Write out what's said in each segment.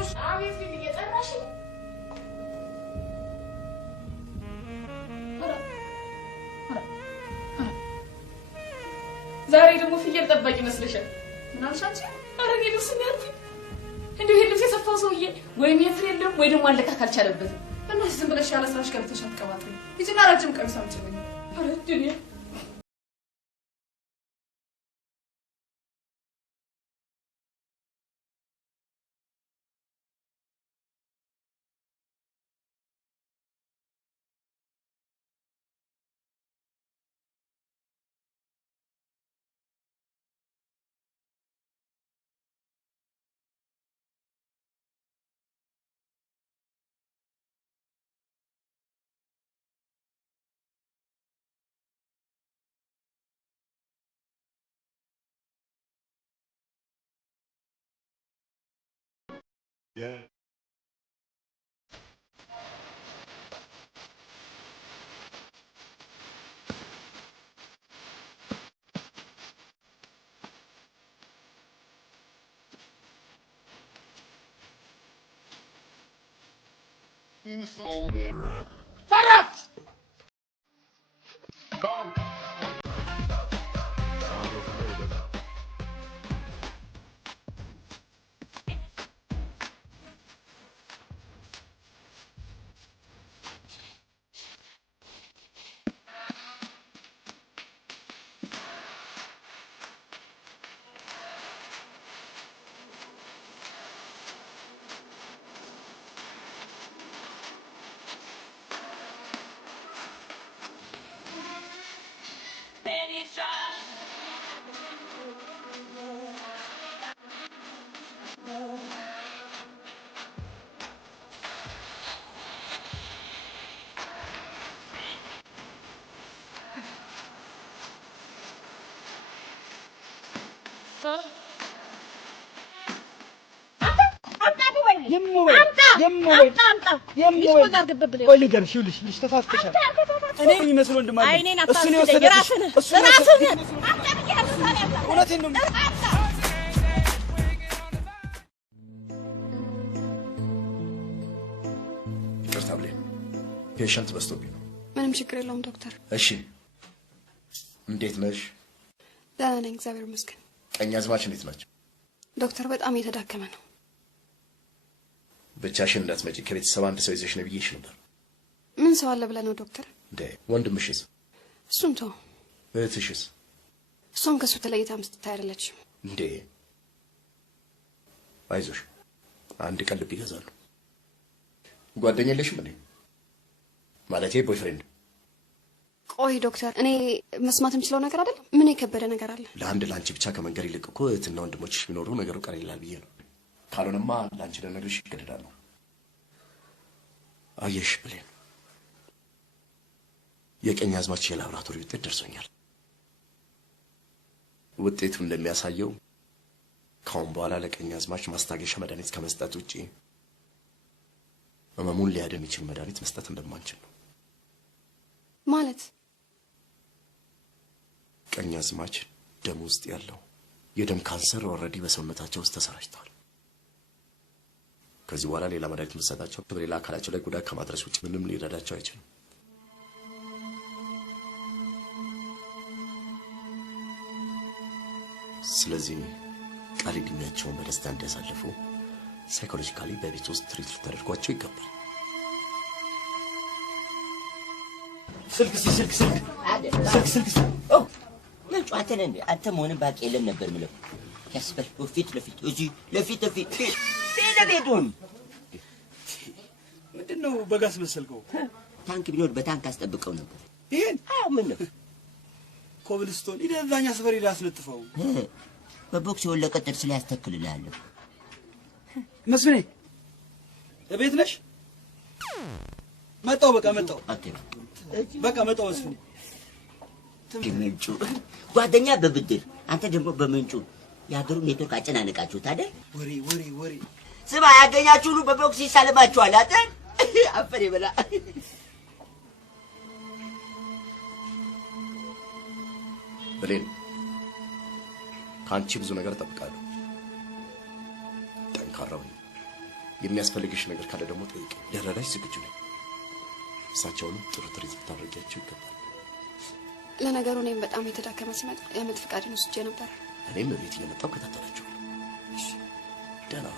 ጠራሁሽ። አቤት ምን እየጠራሽ? ዛሬ ደግሞ ፍየል ጠባቂ መስለሻል? ምን አልሽ አንቺ? ኧረ እኔ ልብስ የሚያልኩኝ እንደው ይሄ ልብስ የሰፋው ሰውዬ ወይ ሜትር የለም ወይ ደግሞ አለቃት አልቻለበትም። እናትሽ ዝም ብለሽ ያለ ስራሽ ገብተሽ አትቀባጥሪ። ሂጂና ረጅም ቀሚስ አምጪልኝ። ኧረ ዱንያ Yeah. Farah! ፔሸንት በስቶብኝ ነው። ምንም ችግር የለውም ዶክተር። እሺ እንዴት ነሽ? ደህና ነኝ እግዚአብሔር ይመስገን። ቀኛዝማች እንዴት ናቸው? ዶክተር በጣም እየተዳከመ ነው። ብቻሽን እንዳትመጪ ከቤተሰብ አንድ ሰው ይዘሽ ነው ብዬሽ ነበር። ምን ሰው አለ ብለህ ነው ዶክተር? ወንድምሽስ? እሱም ተው። እህትሽስ? እሷም ከሱ ተለይታ የምትታይ አይደለችም። እንዴ አይዞሽ፣ አንድ ቀን ልብ ይገዛሉ። ጓደኛ የለሽም እንዴ? ማለቴ ቦይፍሬንድ? ቆይ ዶክተር፣ እኔ መስማት የምችለው ነገር አይደለም። ምን የከበደ ነገር አለ? ለአንቺ ብቻ ከመንገር ይልቅ እኮ እህትና ወንድሞችሽ ቢኖሩ ነገሩ ቀር ይላል ብዬ ነው። ካልሆነማ ለአንቺ ለነገርሽ ይገደዳሉ። አየሽ ብሌን፣ የቀኛዝማች የላብራቶሪ ውጤት ደርሶኛል። ውጤቱ እንደሚያሳየው ካሁን በኋላ ለቀኛዝማች ማስታገሻ መድኃኒት ከመስጠት ውጪ ህመሙን ሊያድን የሚችል መድኃኒት መስጠት እንደማንችል ነው። ማለት ቀኛዝማች ደም ውስጥ ያለው የደም ካንሰር ኦልሬዲ በሰውነታቸው ውስጥ ተሰራጭቷል። ከዚህ በኋላ ሌላ መድኃኒት መስጠታቸው በሌላ አካላቸው ላይ ጉዳት ከማድረስ ውጪ ምንም ሊረዳቸው አይችልም። ስለዚህ ቀሪ ዕድሜያቸውን በደስታ እንዲያሳልፉ ሳይኮሎጂካሊ በቤት ውስጥ ትሪት ልታደርጓቸው ይገባል። ስልክ ምን ጨዋታን እንዴ? አንተ መሆን ባቂ የለም ነበር ምለው ያስበል ፊት ለፊት እዚህ ለፊት ለቤቱን ምንድነው በጋስ መሰልከው? ታንክ ቢኖር በታንክ አስጠብቀው ነበር። ይሄን ምን ነው ኮብልስቶን ይደዛኛ ሰፈር ይላስለጥፈው በቦክስ የወለቀ ጥርስ ላይ ያስተክልልሃለሁ። መስፍኔ እቤት ነሽ? መጣው በቃ መጣው መስፍኔ። ምንጩ ጓደኛ በብድር አንተ ደግሞ በምንጩ የሀገሩ ኔትወርክ አጨናነቃችሁት አይደል? ወሬ ስማ፣ ያገኛችሁ ሁሉ በቦክስ ይሳልባችኋል። አንተ አፈር ይበላ። ብሌን፣ ከአንቺ ብዙ ነገር እጠብቃለሁ። ጠንካራው የሚያስፈልግሽ ነገር ካለ ደግሞ ጠይቂ። ልረዳሽ ዝግጁ ነኝ። እሳቸውንም ጥሩ ትርኢት ልታደርጊያቸው ይገባል። ለነገሩ እኔም በጣም የተዳከመ ሲመጣ የዓመት ፈቃዴን ወስጄ ነበር። እኔም ቤት እየመጣሁ እከታተላቸዋለሁ። እሺ ደህና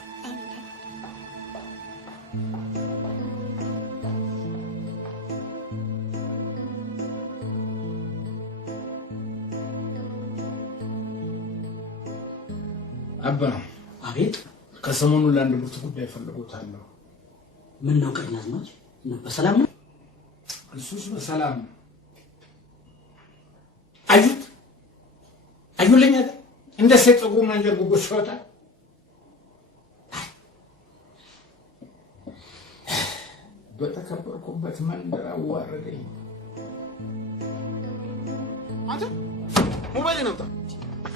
አባ። አቤት። ከሰሞኑ ለአንድ ብርቱ ጉዳይ ፈልጎታለሁ። ምን ነው ቀኛዝማች? በሰላም ነው? እሱስ በሰላም ነው። አዩልኝ አይደል? እንደ ሴት ፀጉሩን አንጀርጉጎ ሲወጣ በተከበርኩበት መንደር አዋረደኝ። አንተ ሞባይል ነምጣ።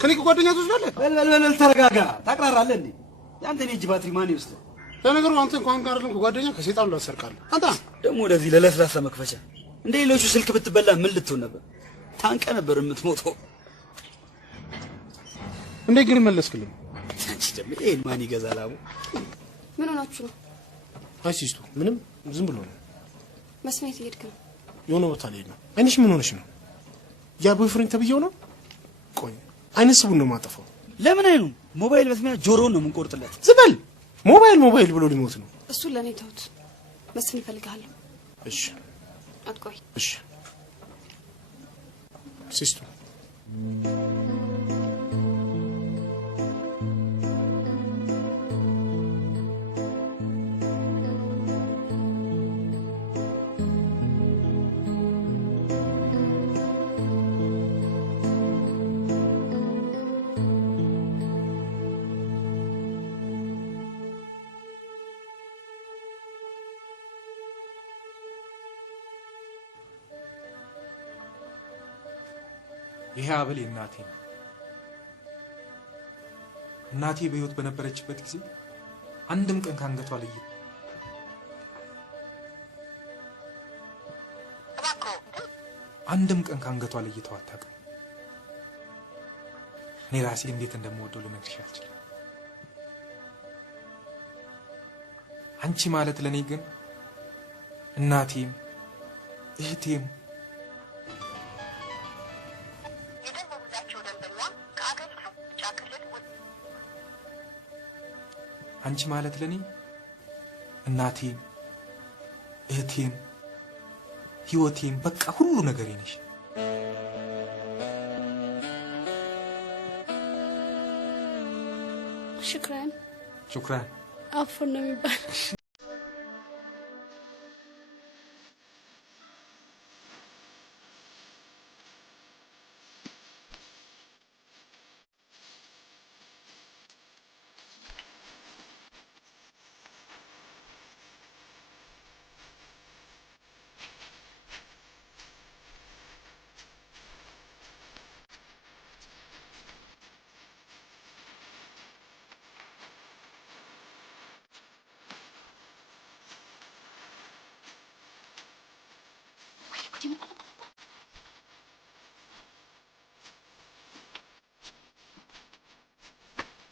ከኔ ጓደኛ ትወስዳለህ? በል ተረጋጋ። ታቅራራለህ እንዴ? ያንተን የእጅ ባትሪ ማን ይወስዳል? ለነገሩ አንተ እንኳን ጋር አይደለም ከጓደኛ ከሰይጣን ላሰርቃለህ። አንተ ደግሞ ወደዚህ ለለስላሳ መክፈቻ እንደ ሌሎቹ ስልክ ብትበላ ምን ልትሆን ነበር? ታንቀ ነበር የምትሞተው። እንዴ ግን መለስክልኝ? አንቺ ደግሞ ይሄን ማን ይገዛል? አቡ ምን ሆናችሁ ነው? አይ ሲስቱ ምንም ዝም ብሎ ነው። መስሜት እየሄድክ ነው? የሆነ ቦታ ላይ ነው። አይንሽ ምን ሆነሽ ነው? ያ ቦይፍሬንድ ተብየው ነው? ቆይ አይንስ ቡን ነው ማጠፋው? ለምን አይኑ ሞባይል መስሚያ ጆሮን ነው የምንቆርጥለት። ዝበል ሞባይል ብሎ ሊሞት ነው። እሱን ለኔ ተውት። መስፍን ይፈልጋል። እሺ አትቆይ። እሺ ሲስቱ ይሄ አበል የእናቴ ነው። እናቴ በህይወት በነበረችበት ጊዜ አንድም ቀን ካንገቷ ለየ አንድም ቀን ካንገቷ ለይተው አታውቅም። እኔ ራሴ እንዴት እንደምወደው ልነግርሽ አልችልም። አንቺ ማለት ለኔ ግን እናቴም እህቴም አንቺ ማለት ለኔ እናቴም እህቴም ህይወቴም በቃ ሁሉ ነገሬ ነሽ። ሹክራን አፉን ነው የሚባል።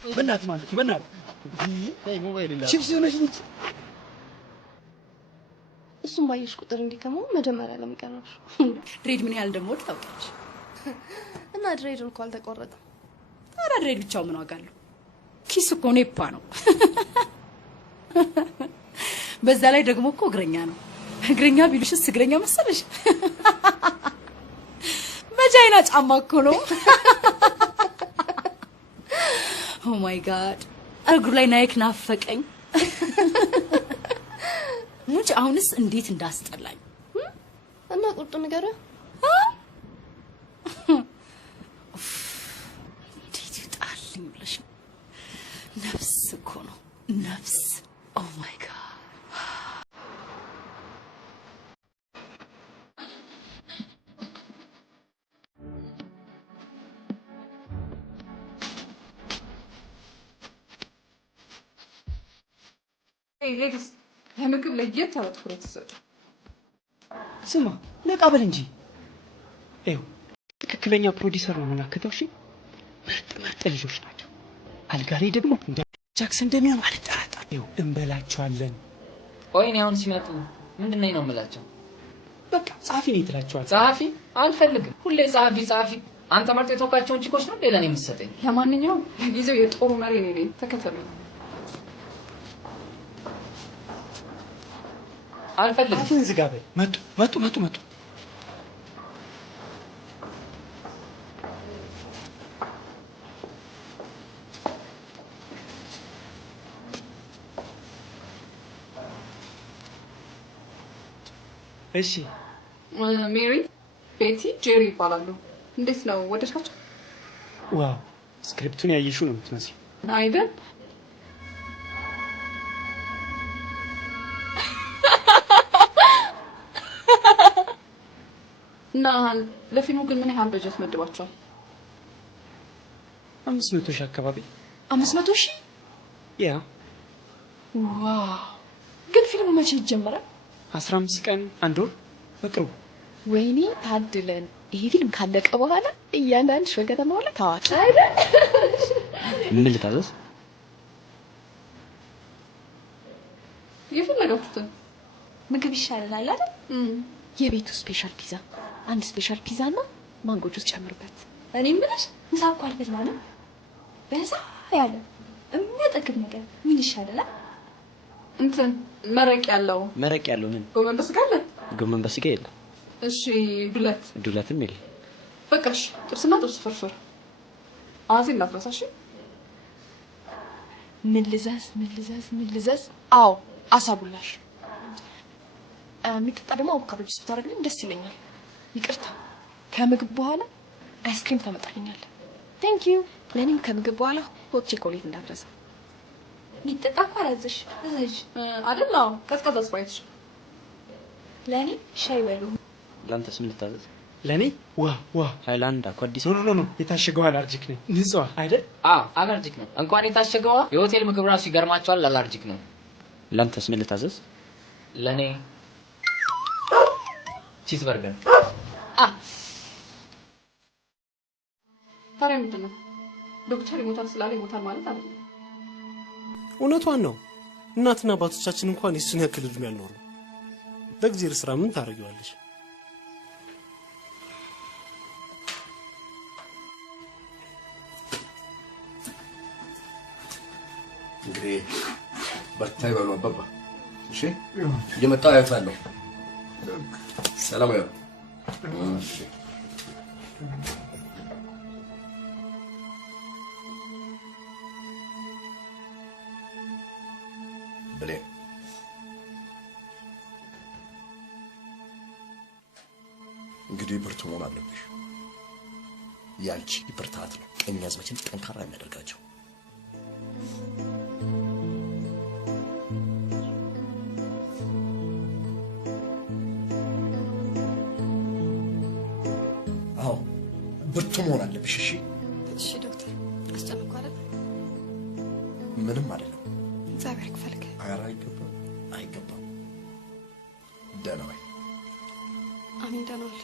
በእናትህ ማለት በእናትህ አይ ሞባይል ይላል። ቺፕስ ሆነሽ ልጅ እሱም ባየሽ ቁጥር እንዲከመው መጀመሪያ ለምቀናሽ ድሬድ ምን ያህል እንደምወድ ታውቂያለሽ። እና ድሬድ እኮ አልተቆረጠም። ታዲያ ድሬድ ብቻው ምን ዋጋ አለው? ኪስ እኮ ኔፓ ነው። በዛ ላይ ደግሞ እኮ እግረኛ ነው። እግረኛ ቢሉሽስ እግረኛ መሰለሽ? መጃይና ጫማ እኮ ነው። ኦ ማይ ጋድ እግሩ ላይ ናይክ ናፈቀኝ። ሙጭ አሁንስ እንዴት እንዳስጠላኝ እና ቁርጡ ነገር እንዴት ይጣልኝ ብለሽ ነፍስ እኮ ነው ነፍስ። ኦ ማይ ጋድ ሌክስ ለምግብ ለየት ያለ ትኩረት ተሰጠ። ስማ ነቃ በል እንጂ። ይኸው ትክክለኛ ፕሮዲሰር ነው የምናክተው። እሺ ምርጥ ልጆች ናቸው። አልጋ ላይ ደግሞ እንደ ጃክሰን እንደሚሆን አልጠራጠርም። ይኸው እንበላቸዋለን። ቆይ እኔ አሁን ሲመጡ ምንድነው ነው የምላቸው? በቃ ጸሐፊ ነኝ ትላቸዋለህ። ጸሐፊ አልፈልግም። ሁሌ ጸሐፊ። አንተ መርጦ የተወካቸውን ቺኮች ነው ሌላ ነው የምትሰጠኝ? ለማንኛውም ጊዜው የጦሩ መሪ ነኝ። ተከተሉ። አልፈልግም። አፉን ዝጋ በል። መጡ። እሺ ሜሪ፣ ቤቲ፣ ጄሪ ይባላሉ። እንዴት ነው ወደድካቸው? ዋው ስክሪፕቱን ያየሽው ነው የምትመስለው አይደል? እና ለፊልሙ ግን ምን ያህል በጀት መድባቸዋል? 500,000 አካባቢ። 500,000? ያ ዋው! ግን ፊልሙ መቼ ይጀምራል? 15 ቀን አንድ ወር በቅርቡ። ወይኔ ታድለን። ይሄ ፊልም ካለቀ በኋላ እያንዳንድሽ በከተማው ላይ ታዋቂ አይደል? ምን ልታዘዝ? የፈለጋችሁትን ምግብ ይሻለናል አይደል? የቤቱ ስፔሻል ፒዛ፣ አንድ ስፔሻል ፒዛ እና ማንጎ ጁስ ጨምሩበት። እኔ የምልሽ ምሳ እኮ አልበላንም። በዛ ያለ የሚያጠግብ ነገር ምን ይሻለናል? እንትን መረቅ ያለው ምን? ጎመን በስጋ አለ? ጎመን በስጋ የለም። እሺ ዱለትም የለም። በቃሽ፣ ጥብስና ጥብስ ፍርፍር። አዚ እንዳትረሳሽ። ምን ልዘዝ? አዎ አሳቡላሽ። የሚጠጣ ደግሞ አቮካዶ ጁስ ብታደርግልኝ ደስ ይለኛል። ይቅርታ፣ ከምግብ በኋላ አይስክሪም ታመጣልኛለህ? ቴንክ ዩ። ለእኔም ከምግብ በኋላ ሆት ቾኮሌት እንዳትረሳ። የሚጠጣ እኮ አላዘሽ እዘዥ አይደል? አዎ ቀዝቃዛ ስፕራይት። ለእኔ ሻይ በሉ። ለአንተስ ምን ልታዘዝ? ለእኔ ዋ ሃይላንድ እኮ አዲስ ነው። የታሸገው አላርጂክ ነኝ። ንጹህ አይደል? አዎ አላርጂክ ነው። እንኳን የታሸገው የሆቴል ምግብ ራሱ ይገርማቸዋል። አላርጂክ ነው። ለአንተስ ምን ልታዘዝ? ለእኔ ቺዝ በርገር። ታዲያ ምንድን ነው? ዶክተር ይሞታል ስላለ ይሞታል ማለት አይደለም። እውነቷን ነው። እናትና አባቶቻችን እንኳን የሱን ያክል እድሜ ያልኖሩ። በእግዚአብሔር ስራ ምን ታደርጊዋለሽ? እንግዲህ በርታ ይበሉ አባባ። እሺ እየመጣሁ አያታለሁ። ሰላም ያው። እሺ ብሌ እንግዲህ ብርቱ መሆን አለብሽ። ያንቺ ብርታት ነው ቀኛዝማችን ጠንካራ የሚያደርጋቸው። አዎ ብርቱ መሆን አለብሽ። እሺ ዶክተር፣ አስጨነቅኩ አይደል? ምንም አይደለም። እግዚአብሔር ይክፈልክ። ኧረ አይገባም። ደህና ወይ? አሜን፣ ደህና ዋል።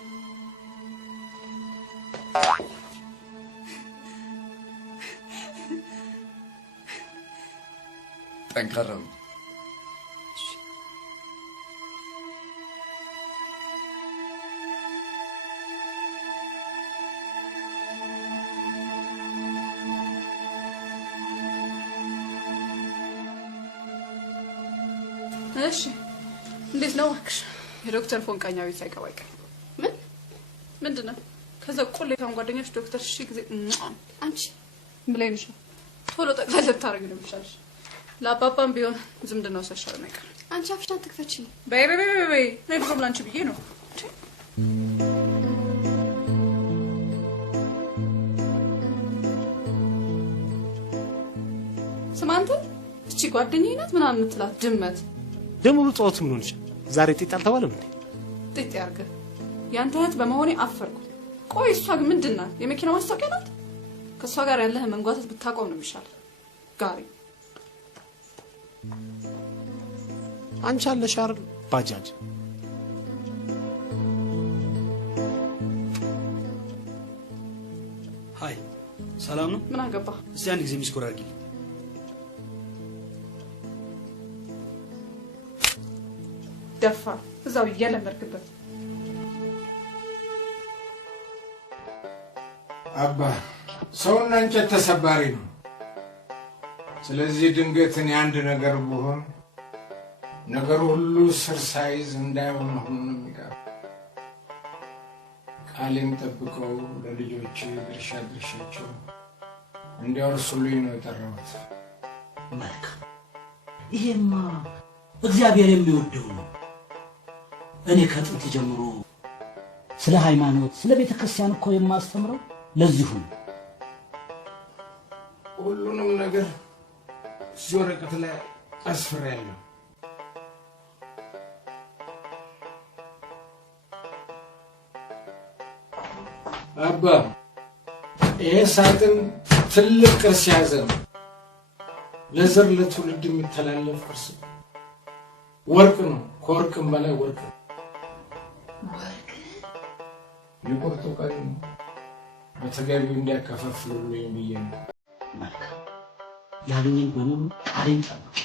ጠንካራ ነው። እሺ እንዴት ነው እባክሽ? የዶክተር ፎንቃኛ ቤት ሳይገባ አይቀርም። ምንድን ነው? ከዛ ቆሌታም ጓደኛሽ ዶክተር እሺ ጊዜ አንቺ ብለይንሽ ቶሎ ጠቅላይ ልታረጊ ነው የሚሻልሽ። ለአባባም ቢሆን ዝምድናው ሳይሻል አይቀርም። አንቺ አፍሽን አትክፈቺ። በይ እኔ ድሮም ላንቺ ብዬ ነው። ስማ አንተ፣ እቺ ጓደኛዬ ናት ምናምን የምትላት ድመት ደግሞ ልጦት ምን ሆነሽ? ዛሬ ጤጥ አልተባለም እንዴ? ጤጥ ያርገ ያንተ እህት በመሆኔ አፈርኩ። ቆይ እሷ ግን ምንድን ናት? የመኪና ማስታወቂያ ናት? ከእሷ ጋር ያለህ መንጓተት ብታቆም ነው የሚሻል። ጋሪ አንቺ አለሽ አይደል? ባጃጅ ሃይ፣ ሰላም ነው? ምን አገባ? እስቲ አንድ ጊዜ ሚስኮር አድርጊ። ደፋ እዛው እየለመድክበት አባ ሰውና እንጨት ተሰባሪ ነው። ስለዚህ ድንገት እኔ አንድ ነገር ብሆን ነገሩ ሁሉ ስር ሳይዝ እንዳይሆን ሁሉ የሚቀር ቃሌን ጠብቀው ለልጆች ድርሻቸው እንዲያወርሱልኝ ነው የጠራሁት። መልካም፣ ይሄማ እግዚአብሔር የሚወደው ነው። እኔ ከጥንት ጀምሮ ስለ ሃይማኖት ስለ ቤተ ክርስቲያን እኮ የማስተምረው ለዚሁ ሁሉንም ነገር ወረቀት ላይ አስፍሬያለሁ። አባ ይሄ ሳጥን ትልቅ ቅርስ ያዘ ነው። ለዘር ለትውልድ የሚተላለፍ ቅርስ ወርቅ ነው። ከወርቅም በላይ ወርቅ ነው። የቁርጡ ቀን በተገቢው እንዲያከፋፍሉልኝ ብዬ ነው። መልካም፣ ያሉኝን በሙሉ ቃሌን ጠብቄ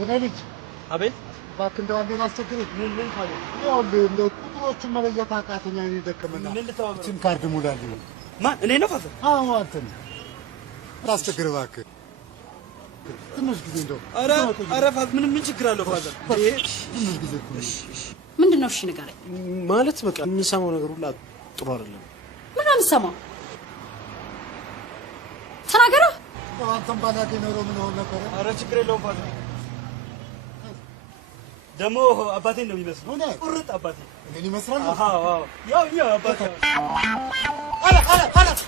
የኔ ልጅ አቤት እባክህ እንደው አንዴን አስቸግረኝ። ምን ካለ ይኸውልህ እንደው ቁጥሮቹን መለየት አቃተኝ። እኔ ደከመና ሲም ካርድ ሙላልኝ። ማን? እኔ ነው ፋዘር? አዎ አንተ ነህ። አስቸግረህ እባክህ ትንሽ ጊዜ እንደው። ኧረ ፋዘር ምን ችግር አለው ፋዘር? ትንሽ ጊዜ ምንድን ነው? እሺ ንገረኝ። ማለት በቃ የምንሰማው ነገር ሁሉ ጥሩ አይደለም። ምን ነው የምትሰማው? ተናገራ። አንተም ባላገኝ ኖሮ ምን ሆነ ነበር? ኧረ ችግር የለውም ፋዘር። ደግሞ አባቴን ነው የሚመስለው። ቁርጥ አባቴ እኔን ይመስላል። አዎ ያው አባቴ።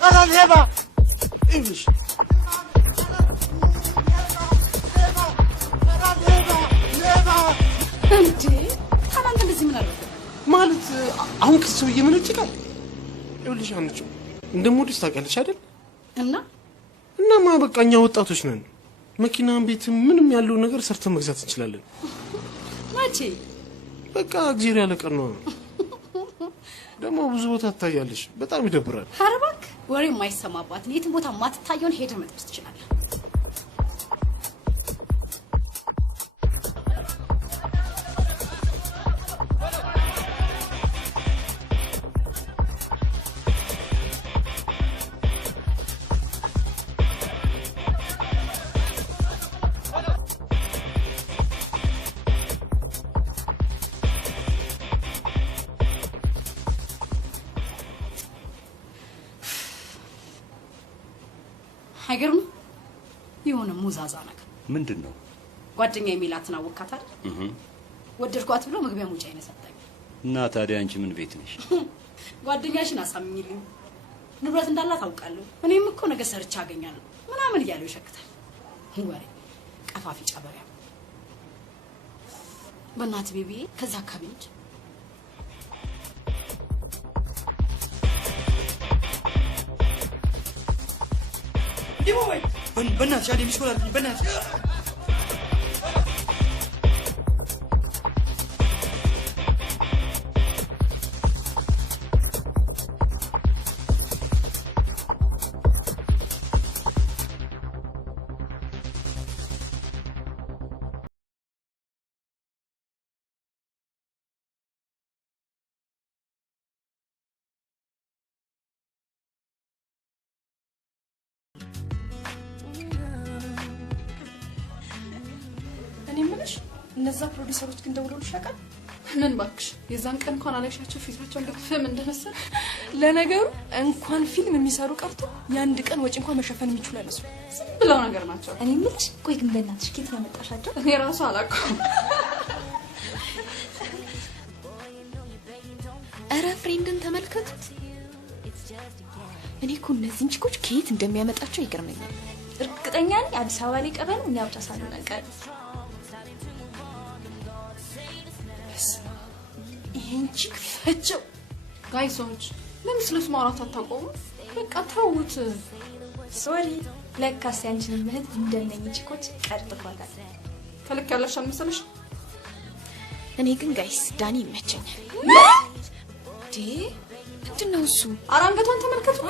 አረ ሌባ እንግሊሽ እንዴ ታናንተ እንደዚህ ምን አደረገ ማለት? አሁን ከሰውዬ ምን ይጭቃል? ይኸውልሽ አንቺ እንደምወድሽ ታውቂያለሽ አይደል? እናማ በቃ እኛ ወጣቶች ነን። መኪናም ቤት ምንም ያለው ነገር ሰርተን መግዛት እንችላለን። መቼ? በቃ እግዚአብሔር ያለ ቀን ነው። ደግሞ ብዙ ቦታ ትታያለሽ። በጣም ይደብራል። ኧረ እባክህ ወሬ የማይሰማባትን የትም ቦታ የማትታየውን ሄደህ መጥበስ ትችላለህ። አይገርም? የሆነ ሙዛዛ ነገር ምንድን ነው? ጓደኛ የሚላትን አወካት አይደል? ወደድኳት ብሎ መግቢያ ሙጫ ይነሳታል። እና ታዲያ አንቺ ምን ቤት ነሽ? ጓደኛሽን አሳምኝልኝ፣ ንብረት እንዳላት አውቃለሁ፣ እኔም እኮ ነገ ሰርቻ አገኛለሁ ምናምን እያለው ይሸክታል። ወሬ ቀፋፊ ጨበሪያ። በእናትህ ቤቢዬ ከዛ አካባቢ ነች። ይሞ ወይ በእናትሽ አዴ ሚስኮላል በእናትሽ እነዛ ፕሮዲዩሰሮች ግን ደውለውልሽ ያውቃል? ምን ባክሽ የዛን ቀን እንኳን አላይሻቸው ፊታቸው እንደፍም እንደመሰለ። ለነገሩ እንኳን ፊልም የሚሰሩ ቀርቶ የአንድ ቀን ወጪ እንኳን መሸፈን የሚችሉ አይመስሉ። ዝም ብለው ነገር ናቸው። እኔ የምልሽ ቆይ ግን በእናትሽ ኬት ያመጣሻቸው? እኔ ራሱ አላውቀውም። ኧረ ፍሬንድን ተመልከቱት። እኔ እኮ እነዚህን ቺኮች ከየት እንደሚያመጣቸው ይገርመኛል። እርግጠኛ ነኝ አዲስ አበባ ላይ ቀበሉ እኛ ብቻ ሳንሆን አንቀርም። ይሄን ቺክ ፈጀው። ጋይሶች ለምን ስለሱ ማውራት አታቆሙ? በቃ ተውት። ሶሪ ለካስ ያንቺን ምህት እንደነኝ ቺኮች ቀርጥቷታል። ከልክ ያለሽ አልመሰለሽ? እኔ ግን ጋይስ ዳኒ ይመቸኛል። ዲ ምንድነው እሱ? አራንገቷን ተመልከቱ።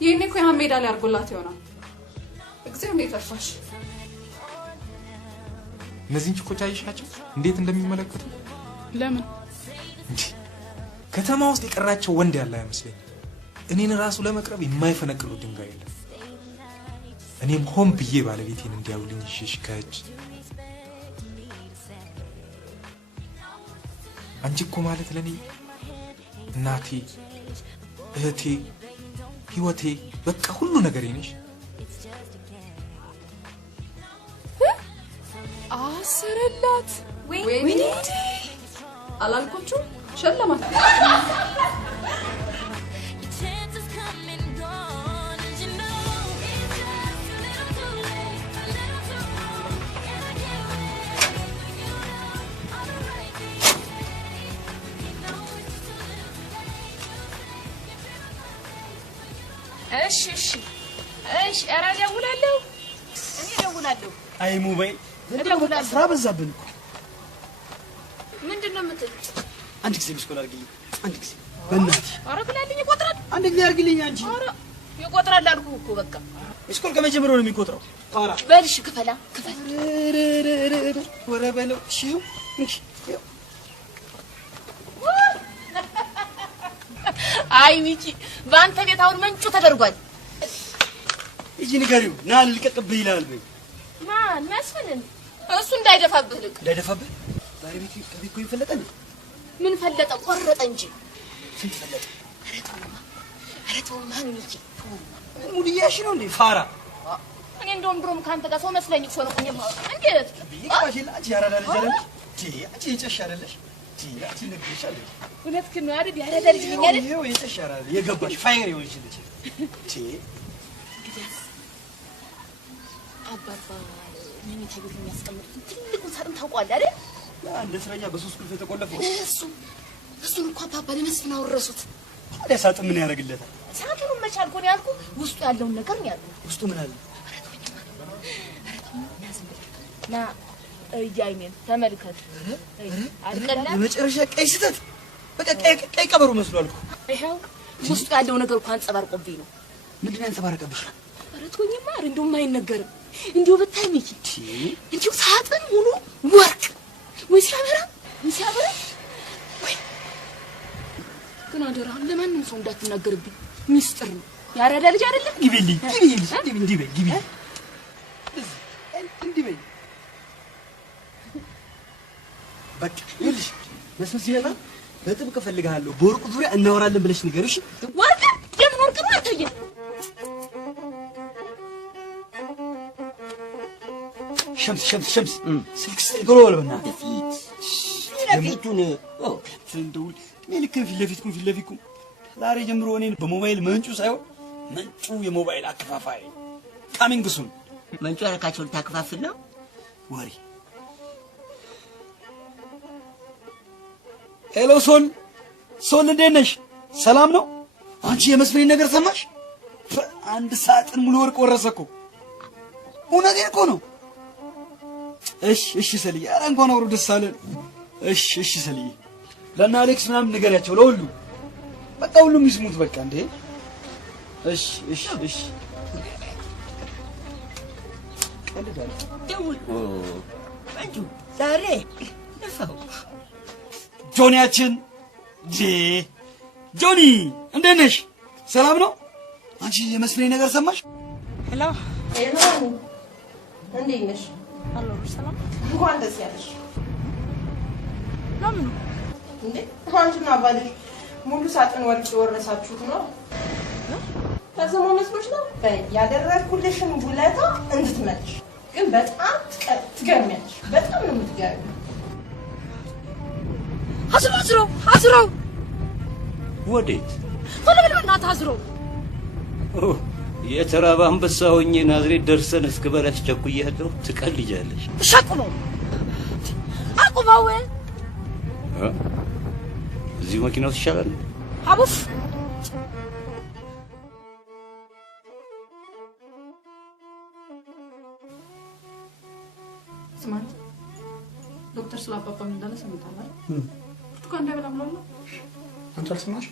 ይሄኔ እኮ ያን ሜዳ ላይ አርጎላት ይሆናል። እግዚአብሔር ይተርፋሽ። እነዚህን ችኮች አይሻቸው እንዴት እንደሚመለከቱ? ለምን ከተማ ውስጥ የቀራቸው ወንድ ያለ አይመስለኝም። እኔን ራሱ ለመቅረብ የማይፈነቅሉ ድንጋይ የለም። እኔም ሆን ብዬ ባለቤቴን እንዲያውልኝ ሽሽከች። አንቺ እኮ ማለት ለኔ እናቴ፣ እህቴ፣ ህይወቴ፣ በቃ ሁሉ ነገሬ ነሽ። አሰረላት ወይኔ አላልኩችሁ ሸለማት። እሺ ኧረ እደውላለሁ። እኔ እደውላለሁ። አይ ሞባይል ስራ በዛብን እኮ። ምንድነው የምትል? አንድ ጊዜ ምስኮል አድርግልኝ። አንድ ጊዜ በእናትሽ። ኧረ ብላልኝ ይቆጥራል። አንድ ጊዜ አድርግልኝ አንቺ። ኧረ ይቆጥራል አልኩህ እኮ በቃ። ምስኮል ከመጀመሪያው ነው የሚቆጥረው። ፋራ በልሽ ክፈላ ክፈል። ወረ በለው ሺው እንኪ። አይ ሚኪ በአንተ ቤት አሁን መንጩ ተደርጓል። እጂ ንገሪው ና ልልቀቅብህ ይላል በይ። ማን መስፍንን? እሱ እንዳይደፋብህ ልቅ እንዳይደፋብህ። ዛሬ ቤት ከቤት እኮ ይፈለጣል። ምን ፈለጠ? ቆረጠ እንጂ። ስንት ፈለጠ? ኧረ ተው ማን ሚኪ ሙድ እያልሽ ነው እንዴ ፋራ? እኔ እንደውም ድሮም ከአንተ ጋር ሰው መስለኝ እኮ ነው እንዴት ይቃሽላ አንቺ ያራዳ ልጅ አይደለሽ? አንቺ የጨሽ አይደለሽ? አንቺ ነግሬሻለሁ። እውነትህን ነው አይደል? ያራዳ ልጅ ነኝ አይደል? ይኸው የጨሽ ያራዳ የገባሽ ፋይር የሆንሽ ልጅ አባባ መኝታ ቤት የሚያስቀምጡትን ትልቁን ሳጥን ታውቀዋለህ አይደል? እንደ እስረኛ በሶስት ቁልፍ የተቆለፈው እሱን እኮ አባባ ለመስፍን አወረሱት። ታዲያ ሳጥን ምን ያደርግለታል? ሳጥኑን መቻል እኮ ነው ያልኩህ። ውስጡ ያለውን ነገር ነው ያልኩህ። ውስጡ ምን አለ? ና እያይኔን ተመልከት። አይደለም የመጨረሻ ቀይ ስህተት። በቃ ቀይ ቀበሮ መስሏል እኮ። ይኸው ውስጡ ያለው ነገር እኮ አንጸባርቆብኝ ነው። ምንድን ነው ያንጸባረቀብሽ? ኧረ ተወኝማ፣ እንደውም አይነገርም። እንዲሁ ብታይ ሚኪ እንዲሁ ሳጥን ሙሉ ወርቅ ወይ ሲያበራ ወይ ግን አደራህን ለማንም ሰው እንዳትናገርብኝ፣ ሚስጥር ነው። ያራዳ ልጅ አይደለም። ግቢልኝ እንዲህ በይ ግቢ እንዲህ በይ በቃ ይኸውልሽ፣ መስፍን ሲመጣ በጥብቅ እፈልግሃለሁ፣ በወርቁ ዙሪያ እናወራለን ብለሽ ንገሪው። እሺ? ወርቅ የምን ወርቅ ነው አንተዬ? ሸምስ ስልክ ስጠኝ ቶሎ በል በእናትህ። ለፊቱን እንደውል እኔ ልክ ፊት ለፊትኩም ዛሬ ጀምሮ እኔን በሞባይል መንጩ ሳይሆን መንጩ የሞባይል አከፋፋይ ካሚንግ ሱን። መንጩ ያረካቸውን ታከፋፍል ነው ወሬ። ሄሎ ሶል እንዴት ነሽ? ሰላም ነው? አንቺ የመስፍኔን ነገር ሰማሽ? አንድ ሳጥን ሙሉ ወርቅ ወረሰ እኮ። እውነቴን እኮ ነው። እሺ ሰልዬ፣ ኧረ እንኳን አብሮ ደስ አለን። እሺ ሰልዬ፣ ለእነ አሌክስ ምናምን ንገሪያቸው፣ ለሁሉ በቃ ሁሉም ይስሙት በቃ። እንዴ እሺ ደውል መንጩ ዛሬ ነፋው ጆኒያችን ጆኒ እንዴት ነሽ? ሰላም ነው? አንቺ የመስፍኔን ነገር ሰማሽ? ሄሎ እንዴት ነሽ? አሎ ሰላም። እንኳን ደስ ያለሽ። ለምን እንዴ? አንቺና ባልሽ ሙሉ ሳጥን ወርቅ የወረሳችሁት ነው? ከሰሞ መስሎሽ ነው? ያደረግኩልሽን ውለታ እንድትመልሽ ግን በጣም ትገርሚያለሽ። በጣም ነው የምትገርሚው። አስረው ወዴት? ቶሎ በል በእናትህ አስረው። የተራበ አንበሳ ሆኜ ናዝሬት ደርሰን እስክበላሽ ቸኩያለሁ። ትቀልጃለሽ። አቁመው። እዚሁ መኪናው ይሻላል። አቡፍ ማለት ዶክተር ስለ አባባ ምን እንዳለ ሰምተሃል? ብርቱካን እንዳይበላ ብሏል። አንተ አልሰማሽ?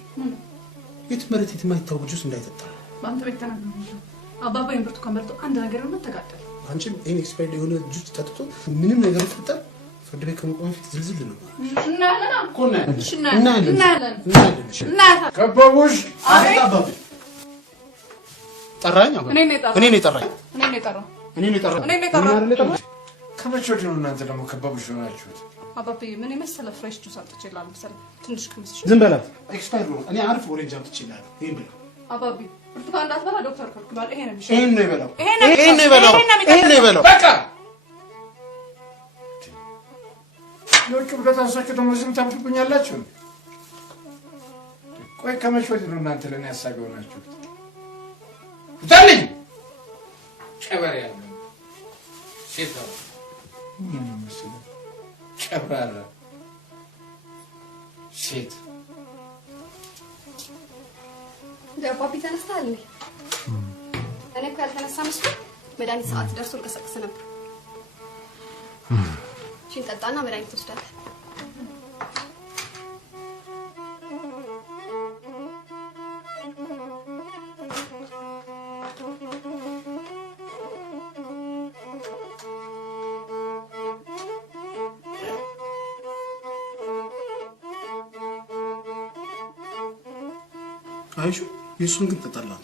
የት መሬት የማይታወቅ ጁስ እንዳይጠጣ በአንተ ቤት ተናግረው አባባ ብርቱካን በልቶ አንድ ነገር ነው ተጋደለ። አንቺም ይሄን ኤክስፓየርድ የሆነ ጁስ ጠጥቶ ምንም ነገር ይፈጠር ፍርድ ቤት ከመቆም በፊት ዝልዝል ነው። እናያለን። ከበቡሽ አቤት አባባ ጠራኝ። እኔ ነኝ የጠራው። ከመቼ ወዲህ ነው እናንተ ደግሞ ከበቡሽ ሆናችሁት? አባብዬ ምን የመሰለ ፍሬሽ ጁስ አምጥቼልሃለሁ መሰለህ። ትንሽ ቅምስሽ። ዝም በላት። ኤክስፓየርድ ነው። እኔ አሪፍ ኦሬንጅ አምጥቼልሃለሁ። ይሄን ብላ አባቢ ብርቱካን እንዳትበላ ዶክተር ከልክሏል። ይሄ ነው የሚሻለው። ይሄን ነው የበላው። በቃ የውጭ ብረት አንሳችሁ ደግሞ ዝም ታምጡብኛላችሁ። ቆይ ከመቼ ወዲህ ነው እናንተ ለእኔ ሀሳብ የሆናችሁት? ታልኝ ጨበሬ ያለው ሴት ነው መሰለኝ። ጨብራራ ሴት አባቢ ተነስተሃል እንዴ? እኔ እኮ ያልተነሳ መስሎኝ መድኃኒት ሰዓት ደርሶ ልቀሰቅስ ነበር። ሽን ጠጣና መድኃኒት ትወስዳለህ። አይሹ የሱን ግን ተጠላል።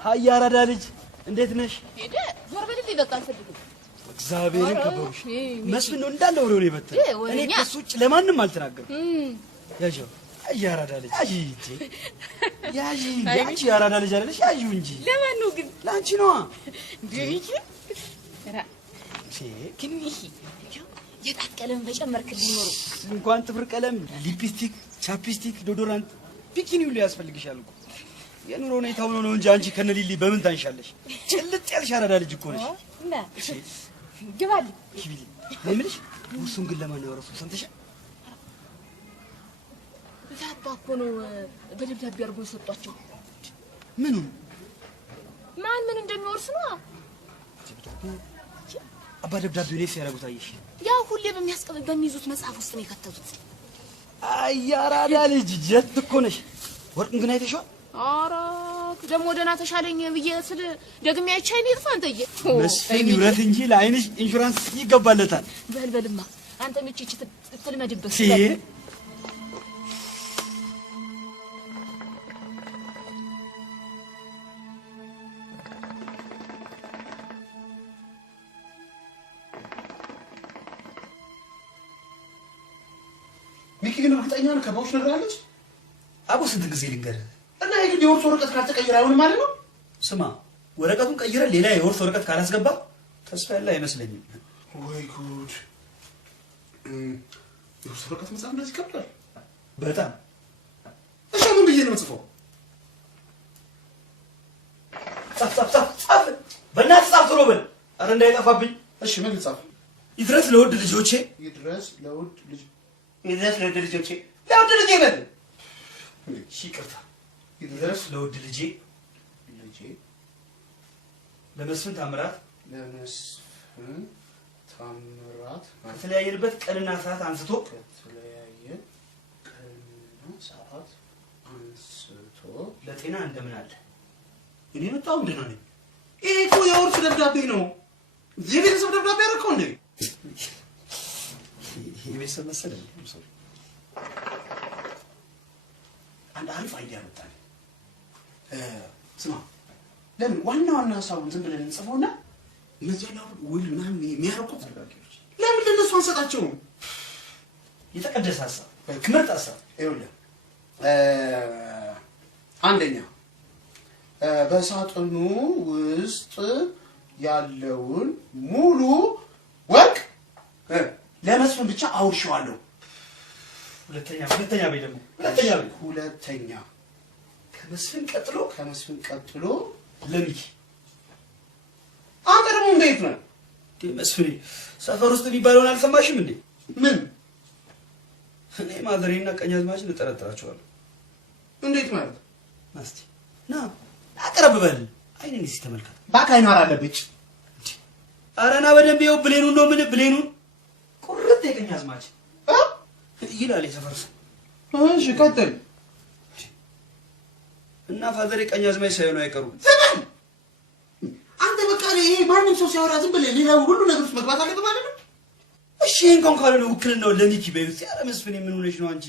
ሀይ አራዳ ልጅ እንዴት ነሽ? ሄደ ዞር በልልኝ። በቃ አልፈልግም። እግዚአብሔርን ከበቡሽ። መስፍን ነው እንዳለ ወሬ ነው የበተነ። እኔ ከሱ ውጭ ለማንም አልተናገርም። ያዥው አያራዳ ልጅ ያዥ ያቺ ያራዳ ልጅ አይደለሽ? ያዥው እንጂ ለማን ነው ግን? ለአንቺ ነዋ። እንዴት ትንሽ የጣት ቀለም በጨመርክልኝ ኖሮ እንኳን ጥፍር ቀለም፣ ሊፕስቲክ፣ ቻፕስቲክ፣ ዶዶራንት፣ ቢኪኒ ሁሉ ያስፈልግሻል እኮ። የኑሮ ሁኔታ ሆኖ ነው እንጂ አንቺ ከነሊሊ በምን ታንሻለሽ? ጭልጥ ያልሽ ያራዳ ልጅ እኮ ነሽ። እና ግባል ይብሊ ለምንሽ ውሱን ግን ለማን ያወራሱ ሰምተሻል? ዛባ እኮ ነው በደብዳቤ አድርጎ የሰጧቸው። ምኑ ማን ምን እንደሚወርስ ነው? አባ ደብዳቤው ነው ሲያረጉት አየሽ? ያው ሁሌ በሚይዙት መጽሐፍ ውስጥ ነው የከተቱት። አያራዳ ልጅ ጀት እኮ ነሽ። ወርቅን ግን አይተሽዋል? ኧረ ደግሞ ደህና ተሻለኝ ብዬ ስል ደግሜ አይቻይኝ ይጥፋ አንተዬ። መስፍን ይውረት እንጂ ለአይንሽ ኢንሹራንስ ይገባለታል። በልበልማ አንተ ምቺ ትልመድበት። ሚኪ ግን እርግጠኛ ነህ ከበቡሽ ነግራለች? አቦ ስንት ጊዜ ልንገርህ እና የግድ የወርስ ወረቀት ካልተቀየረ አይሆንም ማለት ነው? ስማ ወረቀቱን ቀይረን ሌላ የወርስ ወረቀት ካላስገባ ተስፋ ያለ አይመስለኝም። ወይ ጉድ! የወርስ ወረቀት መጻፍ እንደዚህ ይከብዳል በጣም። እሺ ምን ብዬ ነው የምጽፈው? ጻፍ በእናትህ ጻፍ ቶሎ በል። ኧረ እንዳይጠፋብኝ። እሺ ምን ልጻፍ? ይድረስ ለውድ ልጆቼ። ይድረስ ለውድ ልጅ ይድረስ ለውድ ልጆቼ። ለውድ ልጄ በል። እሺ ይቅርታ። ይድረስ ለውድ ልጄ ለመስፍን ታምራት ከተለያየንበት ቀንና ሰዓት አንስቶ ለጤና እንደምን አለ? እኔ በጣም ደህና ነኝ። ይሄ እኮ የውርስ ደብዳቤ ነው። የቤተሰብ ደብዳቤ አደረከው እንዴ? የቤተሰብ መሰለኝ። አንድ አሪፍ አይዲያ መጣልኝ። ስማ ለምን ዋና ዋና ሀሳቡን ዝም ብለን እንጽፈውና እነዚህ ያሉ ውል ምናምን የሚያረቁት ደብዳቤዎች ለምን ለነሱ አንሰጣቸውም? የተቀደሰ ሀሳብ፣ ምርጥ ሀሳብ። ይኸውልህ አንደኛ በሳጥኑ ውስጥ ያለውን ሙሉ ወርቅ ለመስፍን ብቻ አውርሼዋለሁ። ሁለተኛ በይ ደግሞ ሁለተኛ ከመስፍን ቀጥሎ ለሚኪ አንተ ደግሞ እንዴት ነህ? መስፍኔ ሰፈር ውስጥ የሚባለውን አልሰማሽም እንዴ? ምን? እኔ ማዘሬና ቀኛዝማችን እጠረጥራቸዋለሁ። እንዴት ማለት? ናስቲ ና አቀረብ በል። አይኔን እስኪ ተመልከት። እባክህ አይኗር አለብች። ኧረ ና በደንብ ይኸው ብሌኑን ነው ምን ብሌኑን ቁርጥ የቀኛዝማች ይላል የሰፈር ሰው። እሺ ቀጥል። እና ፋዘሬ ቀኛዝማች ሳይሆኑ አይቀሩም። ዘመን አንተ በቃ ይሄ ማንም ሰው ሲያወራ ዝም ብለህ ሌላ ሁሉ ነገር ውስጥ መግባት አለብህ ማለት ነው? እሺ እንኳን ካልሆነ ውክልናው ለሚኪ በይው። ኧረ መስፍኔ ምን ሆነሽ ነው አንቺ?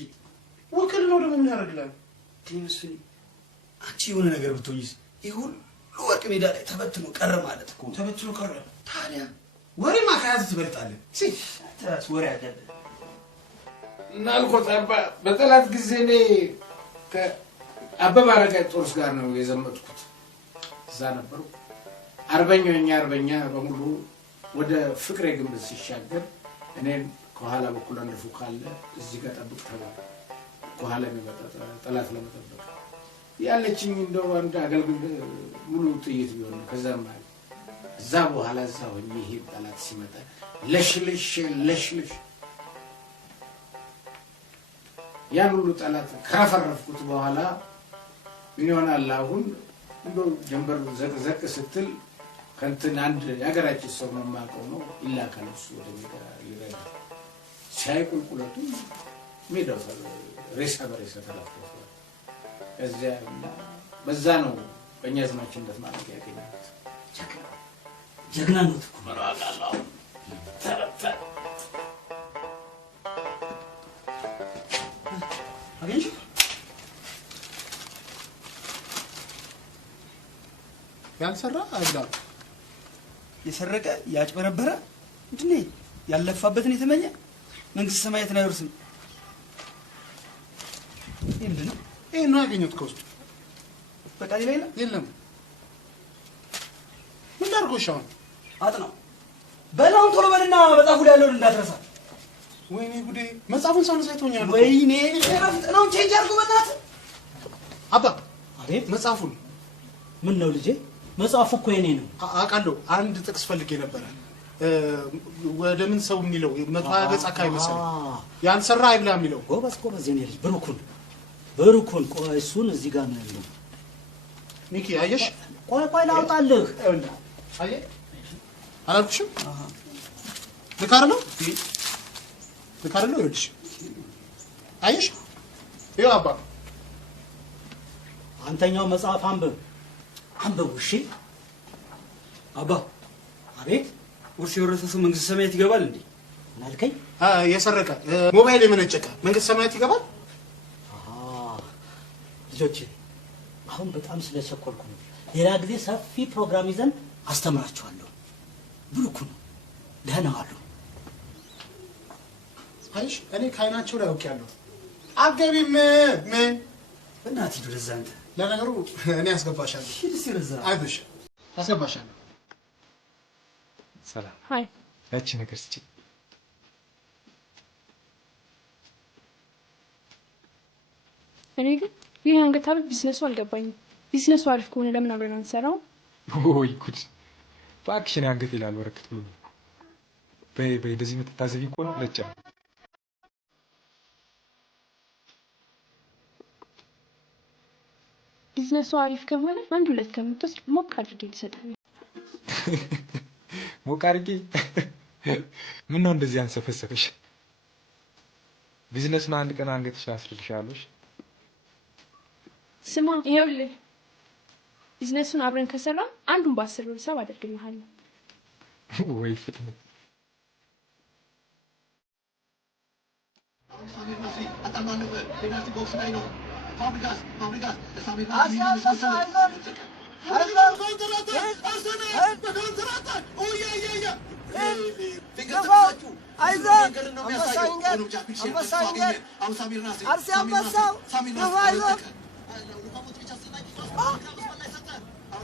ውክልናው ደግሞ ምን ያደርግልሃል? መስፍኔ አንቺ የሆነ ነገር ብትሆኝስ? ይህ ሁሉ ወርቅ ሜዳ ላይ ተበትኖ ቀረ ማለት እኮ። ተበትኖ ቀረ? ታዲያ ወሬማ ከያዝ ትበልጣለህ። ተራስ ወሬ አይደለም እና አልኮት በጠላት ጊዜ እኔ ከአበበ አረጋይ ጦርስ ጋር ነው የዘመትኩት። እዛ ነበሩ። አርበኛ በሙሉ ወደ ፍቅሬ ግንብ ሲሻገር እኔን ከኋላ በኩል አንድ ፉ ካለ እዚህ ጋር ጠብቅ ተባለ። ከኋላ የሚመጣ ጠላት ለመጠበቅ ያለችኝ እንደው አንድ አገልግል ሙሉ ጥይት ቢሆን ከዛም ማለት እዛ በኋላ እዛ ሆኜ ይሄ ጠላት ሲመጣ ለሽልሽ ያን ሁሉ ጠላት ካፈረፍኩት በኋላ ምን ይሆናል? አሁን እንደው ጀንበር ዘቅ ስትል ከንትን አንድ የሀገራችን ሰው ነው የማውቀው ነው ይላካል። እሱ ወደ ሜዳ ይረዳ ሲያይ ቁልቁለቱ ሜዳው ሬሳ በሬሳ ተላፍቷል። እዚያ በዛ ነው ቀኛዝማችነት ማለት ያገኘሁት። ጀግና ነው እኮ መራጋላው ተረፈ አገኘሽ? ያልሰራ አይብላ። የሰረቀ ያጭበረበረ ምንድን ነው ያለፋበትን የተመኘ መንግስት ሰማያትን አይወርስም። ይሄ ምንድን ነው? ይሄ ነው ያገኘሁት ከውስጡ። በቃ ሌላ የለም። ምን ላድርጎሽ አሁን? አጥናው በላውን ቶሎ በልና መጽሐፉ ላይ ያለውን እንዳትረሳ። ወይኔ ጉዴ! መጽሐፉን ሳነሳ አይቶኛል። ወይኔ ነው ቼንጅ አድርጎ በእናትህ። አባ አቤት። መጽሐፉን ምን ነው ልጄ? መጽሐፉ እኮ የኔ ነው። አውቃለሁ። አንድ ጥቅስ ፈልጌ ነበረ። ወደ ምን ሰው የሚለው 120 ገጽ አካባቢ መሰለኝ። ያልሰራ አይብላ የሚለው። ጎበዝ የኔ ልጅ ብሩኩን ቆይ እሱን እዚህ ጋር ነው ያለው። ሚኪ አየሽ? ቆይ ላውጣልህ። አየህ አላልኩሽም? ልክ አይደለም? ይኸውልሽ አየሽ? ይኸው አባ አንተኛው መጽሐፍ አንብብ። እሺ አባ። አቤት። ውርስ የወረሰ ሰው መንግስት ሰማያት ይገባል እንዴ? እናልከኝ? የሰረቀ ሞባይል የመነጨቀ መንግስት ሰማያት ይገባል? ልጆቼ አሁን በጣም ስለቸኮልኩ ነው። ሌላ ጊዜ ሰፊ ፕሮግራም ይዘን አስተምራችኋለሁ። ብሩክ ነው ደህና ዋሉ። አይሽ እኔ ከዓይናቸው ላይ አውቄያለሁ። አገቢም ምን በእናትህ ድረዛ አንተ። ለነገሩ እኔ አስገባሻለሁ። ሲረዛ አይዞሽ አስገባሻለሁ። ሰላም። ሃይ። ያቺ ነገር ስጪ። እኔ ግን ይህ አንገት ሐብል ቢዝነሱ አልገባኝም። ቢዝነሱ አሪፍ ከሆነ ለምን አብረን አንሰራው? ወይ ጉድ! እባክሽ እኔ አንገት ይላል ወረከት ብሎ በይ እንደዚህ የምትታዘቢ እኮ ነው ለጫ ቢዝነሱ አሪፍ ከሆነ አንድ ሁለት ከምትወስድ ሞቅ አድርጌ ልሰጥህ። ሞቅ አድርጌ? ምን ነው እንደዚህ አንሰፈሰፈሽ? ቢዝነሱን አንድ ቀን አንገትሽ አስርልሻለሽ። ስማ ይኸውልህ ቢዝነሱን አብረን ከሰራን አንዱን በ10 ብር ሰብ አደርግልሃለሁ። ወይ ፍጥነት!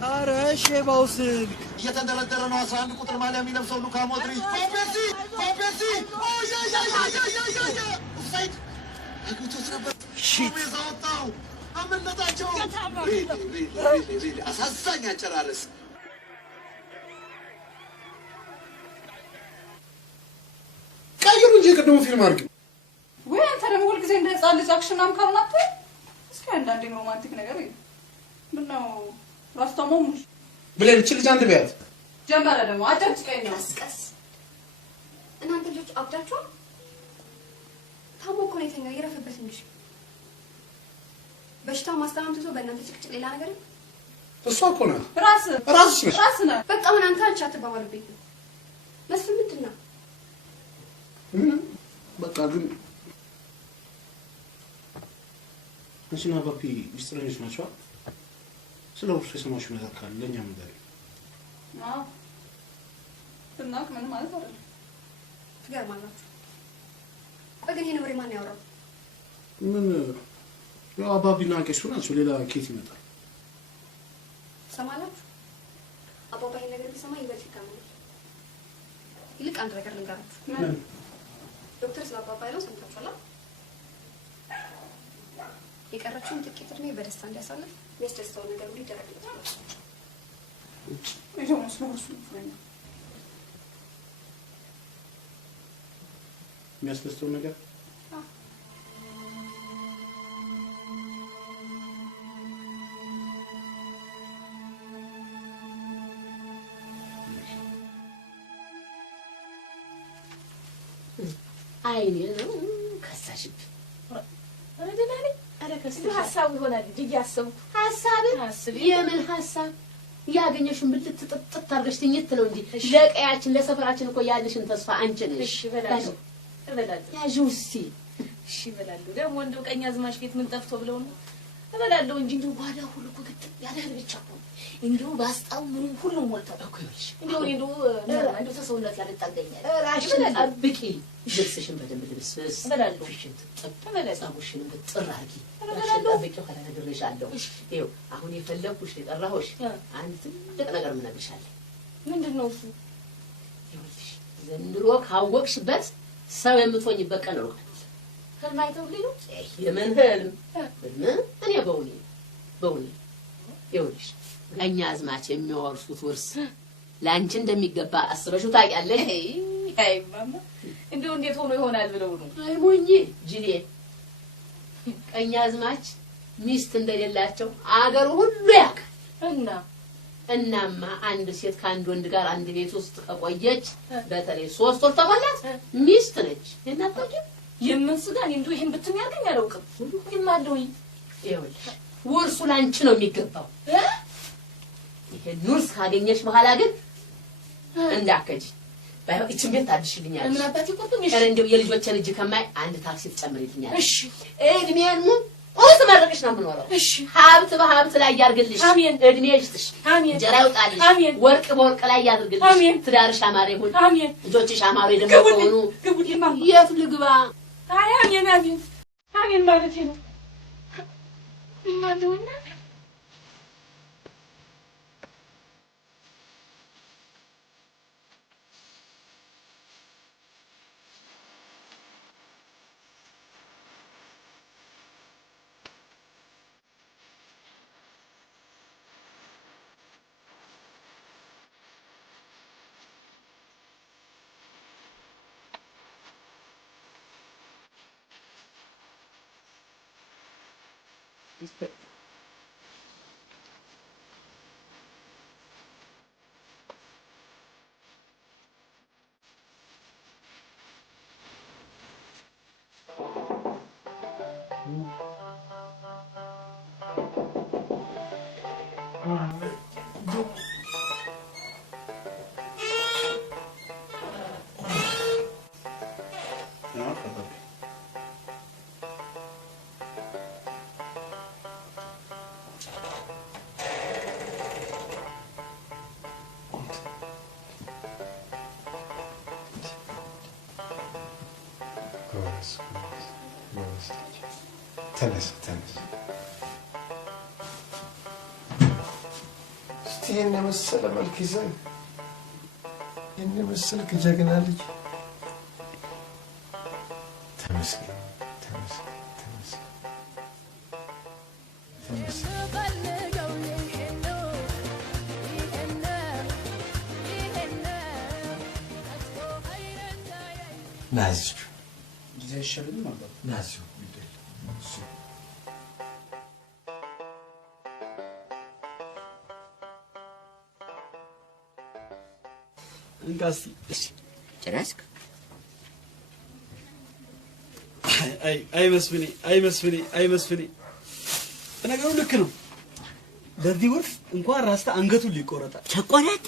ኧረ ሼባው ስልክ እየተንደረደረ ነው። 11 ቁጥር ማሊያ የሚለብሰው ሉካ ሞድሪች ኮምፔሲ ኦፍሳይድ አግብቶት ነበር። ጎሜዝ አወጣው፣ አመለጣቸው። አሳዛኝ አጨራረስ። እንጂ የቀደሙ ፊልም አድርጊ። ወይ አንተ ደግሞ ሁልጊዜ እንደ ህፃን ልጅ አክሽን ምናምን ካልሆነ አትበይ። እስኪ አንዳንዴ ሮማንቲክ ነገር ይሁን። ምነው ራስታሞሙሽ ብለን እቺ ልጅ አንድ ቢያት ጀመረ ደግሞ አጨብጭቀኝ ነው። ቀስ እናንተ ልጆች አብዳችኋል። ታሞ እኮ ነው የተኛው። ይረፍበት እንጂ በሽታው ማስተማም ትቶ በእናንተ ጭቅጭቅ ሌላ ነገር ነው። እሷ እኮ ነው ራስሽ ነህ። በቃ ምን አንተ አንቺ አትባባሉብኝ። መስፍን ምንድን ነው? በቃ ግን አንቺና ባቢ ሚስጥረኞች ናቸው። ስለ ውርሱ የሰማሽው ነገር ካለ ለእኛም ንገሪኝ። ትናቅ ምን ማለት አይደለም። ትገርማላችሁ። ቆይ ግን ይሄን ወሬ ማን ያወራው? ምን ያው አባቢና ቄሱ ናቸው። ሌላ ኬት ይመጣል? ሰማላችሁ? አባባ ይሄን ነገር ቢሰማ ይበልጥ ይካመል። ይልቅ አንድ ነገር ልንገራችሁ። ምን? ዶክተር ስለ አባባ ያለው ሰምታችኋል? የቀረችውን ጥቂት እድሜ በደስታ እንዲያሳልፍ የሚያስደስተውን ነገር ሁሉ ይደረግለታል። የሚያስደስተውን ነገር አይኔ ነው ከሳሽብ አረደናኒ አረከስተ ሐሳብ ይሆናል እንጂ ያሰብኩ ሐሳብ የምን ሐሳብ ያገኘሽን ብልት ጥጥጥ አድርገሽ ትኝት ነው እንጂ ለቀያችን ለሰፈራችን እኮ ያለሽን ተስፋ አንቺ ነሽ። እሺ በላለሁ ያዥው እስቲ እሺ በላለሁ። ደግሞ እንደው ቀኝ አዝማች ቤት ምን ጠፍቶ ብለው ነው እበላለሁ እንጂ እንደው ጓዳ ሁሉ እኮ ግጥም ያለ እህል ብቻ እኮ እንደው ባስጣው ምንም ሁሉም ሞልቷል እኮ ይልሽ እንደው ተሰውነት ያልጣገኛል። ራሽን ጠብቂ፣ ልብስሽን በደንብ ልብስስ እበላለሁ። ፊሽን ትጥብ ጸጉርሽን ብጥር አድርጊ። ጠብቂው ካለ ነግሬሻለሁ። ይኸው አሁን የፈለኩሽ የጠራሁሽ አንድ ትልቅ ነገር ምነግርሻለሁ። ምንድን ነው እሱ? ይኸውልሽ ዘንድሮ ካወቅሽበት ሰው የምትሆኝበት ቀን ሩቅ ህልም አይተውልኝ ነው። የምን ህልም? እኔ በውኔ ይኸውልሽ ቀኝ አዝማች የሚወርሱት ውርስ ለአንቺ እንደሚገባ አስበሽው ታውቂያለሽ? አይ ማማ እንደው እንዴት ሆኖ ይሆናል ብለው ነው? አይ ሞኝ ጅሌ ቀኝ አዝማች ሚስት እንደሌላቸው አገር ሁሉ ያውቃል። እናማ አንድ ሴት ከአንድ ወንድ ጋር አንድ ቤት ውስጥ ከቆየች በተለይ 3 ወር ተሞላት ሚስት ነች። እናታውቂ የምን ስጋን እንደው ይሄን ብትን ያርገኝ አላውቅም። ሁሉም አለውኝ። ይኸውልሽ ውርሱ ላንቺ ነው የሚገባው። ይሄን ውርስ ካገኘሽ በኋላ ግን እንዳከጂ ባይሆን እቺን ቤት ታድሽልኛለሽ። ምን አባቴ ቆጥም ይሻል እንደው የልጆችን እጅ ከማይ አንድ ታክሲ ትጨምሪልኛለሽ። እሺ እድሜን ቁስ መረቅሽ ነው የምኖረው። እሺ ሀብት በሀብት ላይ ያርግልሽ። አሜን። እድሜ ይስጥሽ። አሜን። እንጀራ ይውጣልሽ። አሜን። ወርቅ በወርቅ ላይ ያድርግልሽ። አሜን። ትዳርሽ አማረ ይሁን። አሜን። ልጆችሽ አማረ ደግሞ ሆኑ። ግቡልኝ ማማ የት ልግባ? አይ አሜን አሜን አሜን ማለት ነው ማለውና ተነስ እስቲ ይህን የመሰለ መልክ ይዘን ይህን የመሰልክ ጀግና ልጅ ተመስገን ናዝቹ ጊዜ አይሻልም አባ? ናዚው ይደል እሱ እንካሲ ጨረስክ? አይ መስፍኔ ነገሩ ልክ ነው። ለዚህ ወርፍ እንኳን ራስታ አንገቱን ሊቆረጣል። ተቆረጠ።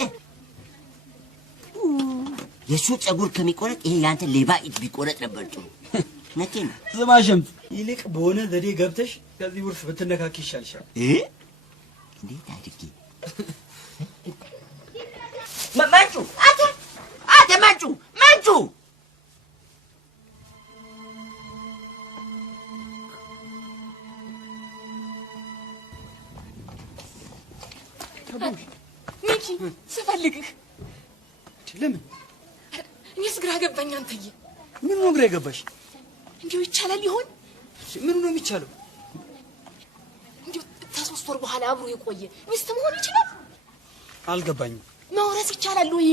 የሱ ጸጉር ከሚቆረጥ ይሄ ያንተ ሌባ እጅ ቢቆረጥ ነበር ጥሩ። ነቴን ስማ ሸምት፣ ይልቅ በሆነ ዘዴ ገብተሽ ከዚህ ወርፍ ብትነካኪ ይሻልሻል። እንዴት አድርጌ ማንቹ አተ ማንቹ ሚኪ ስፈልግህ። ለምን? እኔስ ግራ ገባኝ። አንተዬ ምን ነው ግራ የገባሽ? እንዲሁ ይቻላል ይሆን? ምን ነው የሚቻለው? እንዲሁ ከ3 ወር በኋላ አብሮ የቆየ ሚስት መሆን ይችላል? አልገባኝም። መውረስ ይቻላል ወይ?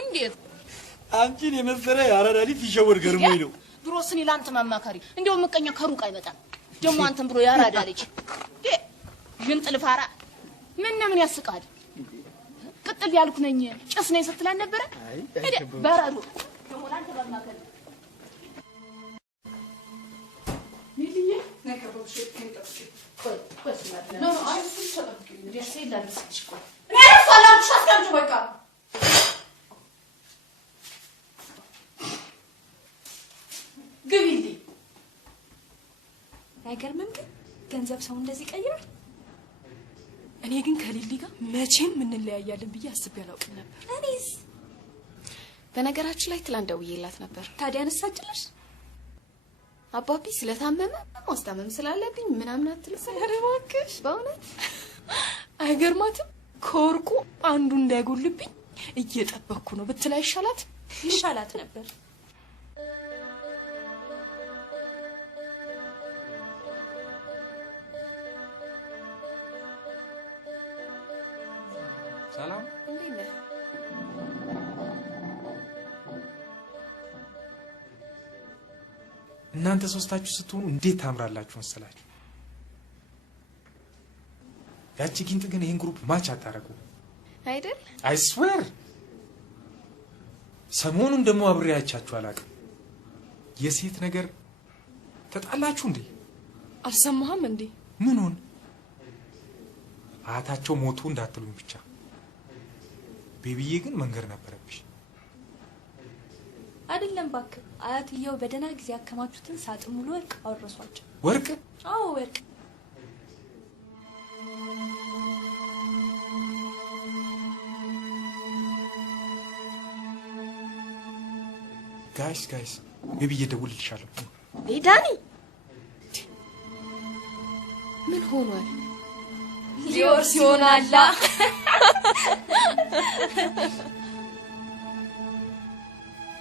እንዴት? አንቺን የመሰለ የአራዳ ልጅ ሲሸወድ ገርሞኝ ነው። ድሮስ እኔ ለአንተ ማማካሪ እንደው ምቀኛ ከሩቅ አይመጣም። ደግሞ አንተም ብሎ ያራዳ ልጅ ጅንጥል ፋራ ምን ያስቃል? ቅጥል ያልኩ ነኝ ጭስ ነኝ ስትላል ነበረ። በራዱ ደግሞ ለአንተ ማማካሪ ሚልዬ ነገሮች ከንጠፍሽ ቆይ ነው አይሱ ተጠብቂ ደስ ይላል ስልሽ ቆይ እኔ ሰላም ሻስቀምጡ በቃ ግቢልኝ። አይገርምም ግን ገንዘብ ሰው እንደዚህ ቀይራል። እኔ ግን ከሊሊ ጋር መቼም እንለያያለን ብዬ አስቤ አላውቅም ነበር። እኔስ በነገራችን ላይ ትላንት ደውዬላት ነበር። ታዲያ አነሳችልሽ? አባቢ ስለታመመ ማስታመም ስላለብኝ ምናምን አትልሰኝ። ኧረ እባክሽ በእውነት አይገርማትም? ከወርቁ አንዱ እንዳይጎልብኝ እየጠበቅኩ ነው ብትል አይሻላት? ይሻላት ነበር። ሰላም እንዴት ነህ? እናንተ ሶስታችሁ ስትሆኑ እንዴት ታምራላችሁ መሰላችሁ። ያቺ ጊንጥ ግን ይሄን ግሩፕ ማች አታረጉ አይደል? አይ ስዌር። ሰሞኑን ደግሞ አብሬያቻችሁ አላውቅም። የሴት ነገር ተጣላችሁ እንዴ? አልሰማህም እንዴ? ምን ሆነ? አያታቸው ሞቱ እንዳትሉኝ ብቻ። ቤቢዬ ግን መንገር ነበረብሽ። አይደለም እባክህ፣ አያትየው በደህና ጊዜ ያከማቹትን ሳጥን ሙሉ ወርቅ አወረሷቸው። ወርቅ? አዎ ወርቅ። ጋይስ ቤቢዬ ደውልልሻለሁ። ዳኒ ምን ሆኗል? ሊወርስ ይሆናላ።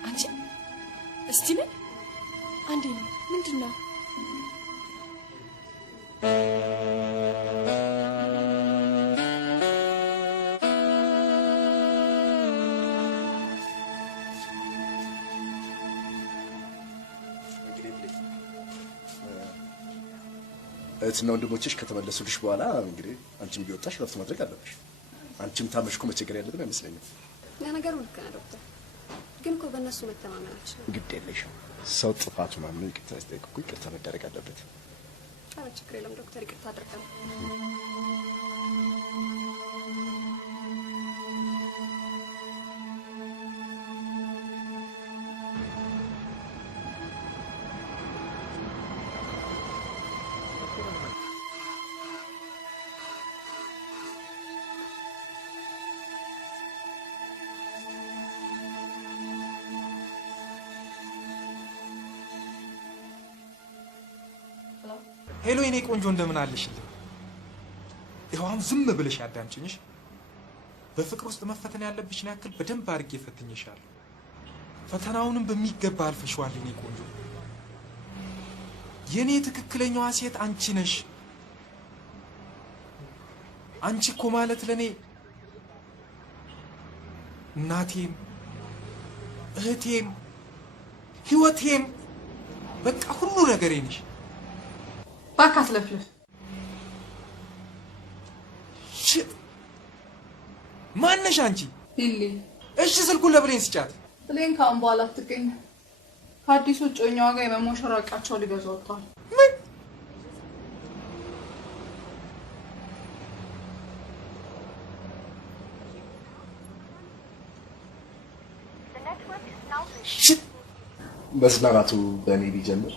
አንቺ እስቲ ምን አንዴ ምንድን ነው? እህትና ወንድሞችሽ ከተመለሱልሽ በኋላ እንግዲህ አንቺም ቢወጣሽ ረፍት ማድረግ አለብሽ። አንቺም ታመሽኩ መቸገር ያለብን አይመስለኝም። ለነገሩ ልክ ነህ ዶክተር፣ ግን እኮ በእነሱ መተማመናችን ግድ የለሽም። ሰው ጥፋቱን አምኖ ይቅርታ ሲጠይቅ እኮ ይቅርታ መደረግ አለበት። ኧረ ችግር የለም ዶክተር፣ ይቅርታ አድርገን ሄሎ የኔ ቆንጆ እንደምን አለሽልኝ? ይኸው አሁን ዝም ብለሽ አዳምጪኝሽ። በፍቅር ውስጥ መፈተን ያለብሽን ያክል በደንብ አድርጌ ፈትኜሻለሁ። ፈተናውንም በሚገባ አልፈሽዋል የኔ ቆንጆ። የኔ ትክክለኛዋ ሴት አንቺ ነሽ። አንቺ እኮ ማለት ለኔ እናቴም እህቴም ህይወቴም በቃ ሁሉ ነገሬ ነሽ። ባካት ለፍለፍ ማነሽ አንቺ? ሊሊ። እሺ ስልኩን ለብሌን ስጫት። ብሌን ከአሁን በኋላ አትገኝም። ከአዲሱ እጮኛዋ ጋር የመሞሸር ዕቃቸው ሊገዙ ወጥተዋል። ምን? መዝናናቱ በእኔ ቢጀምር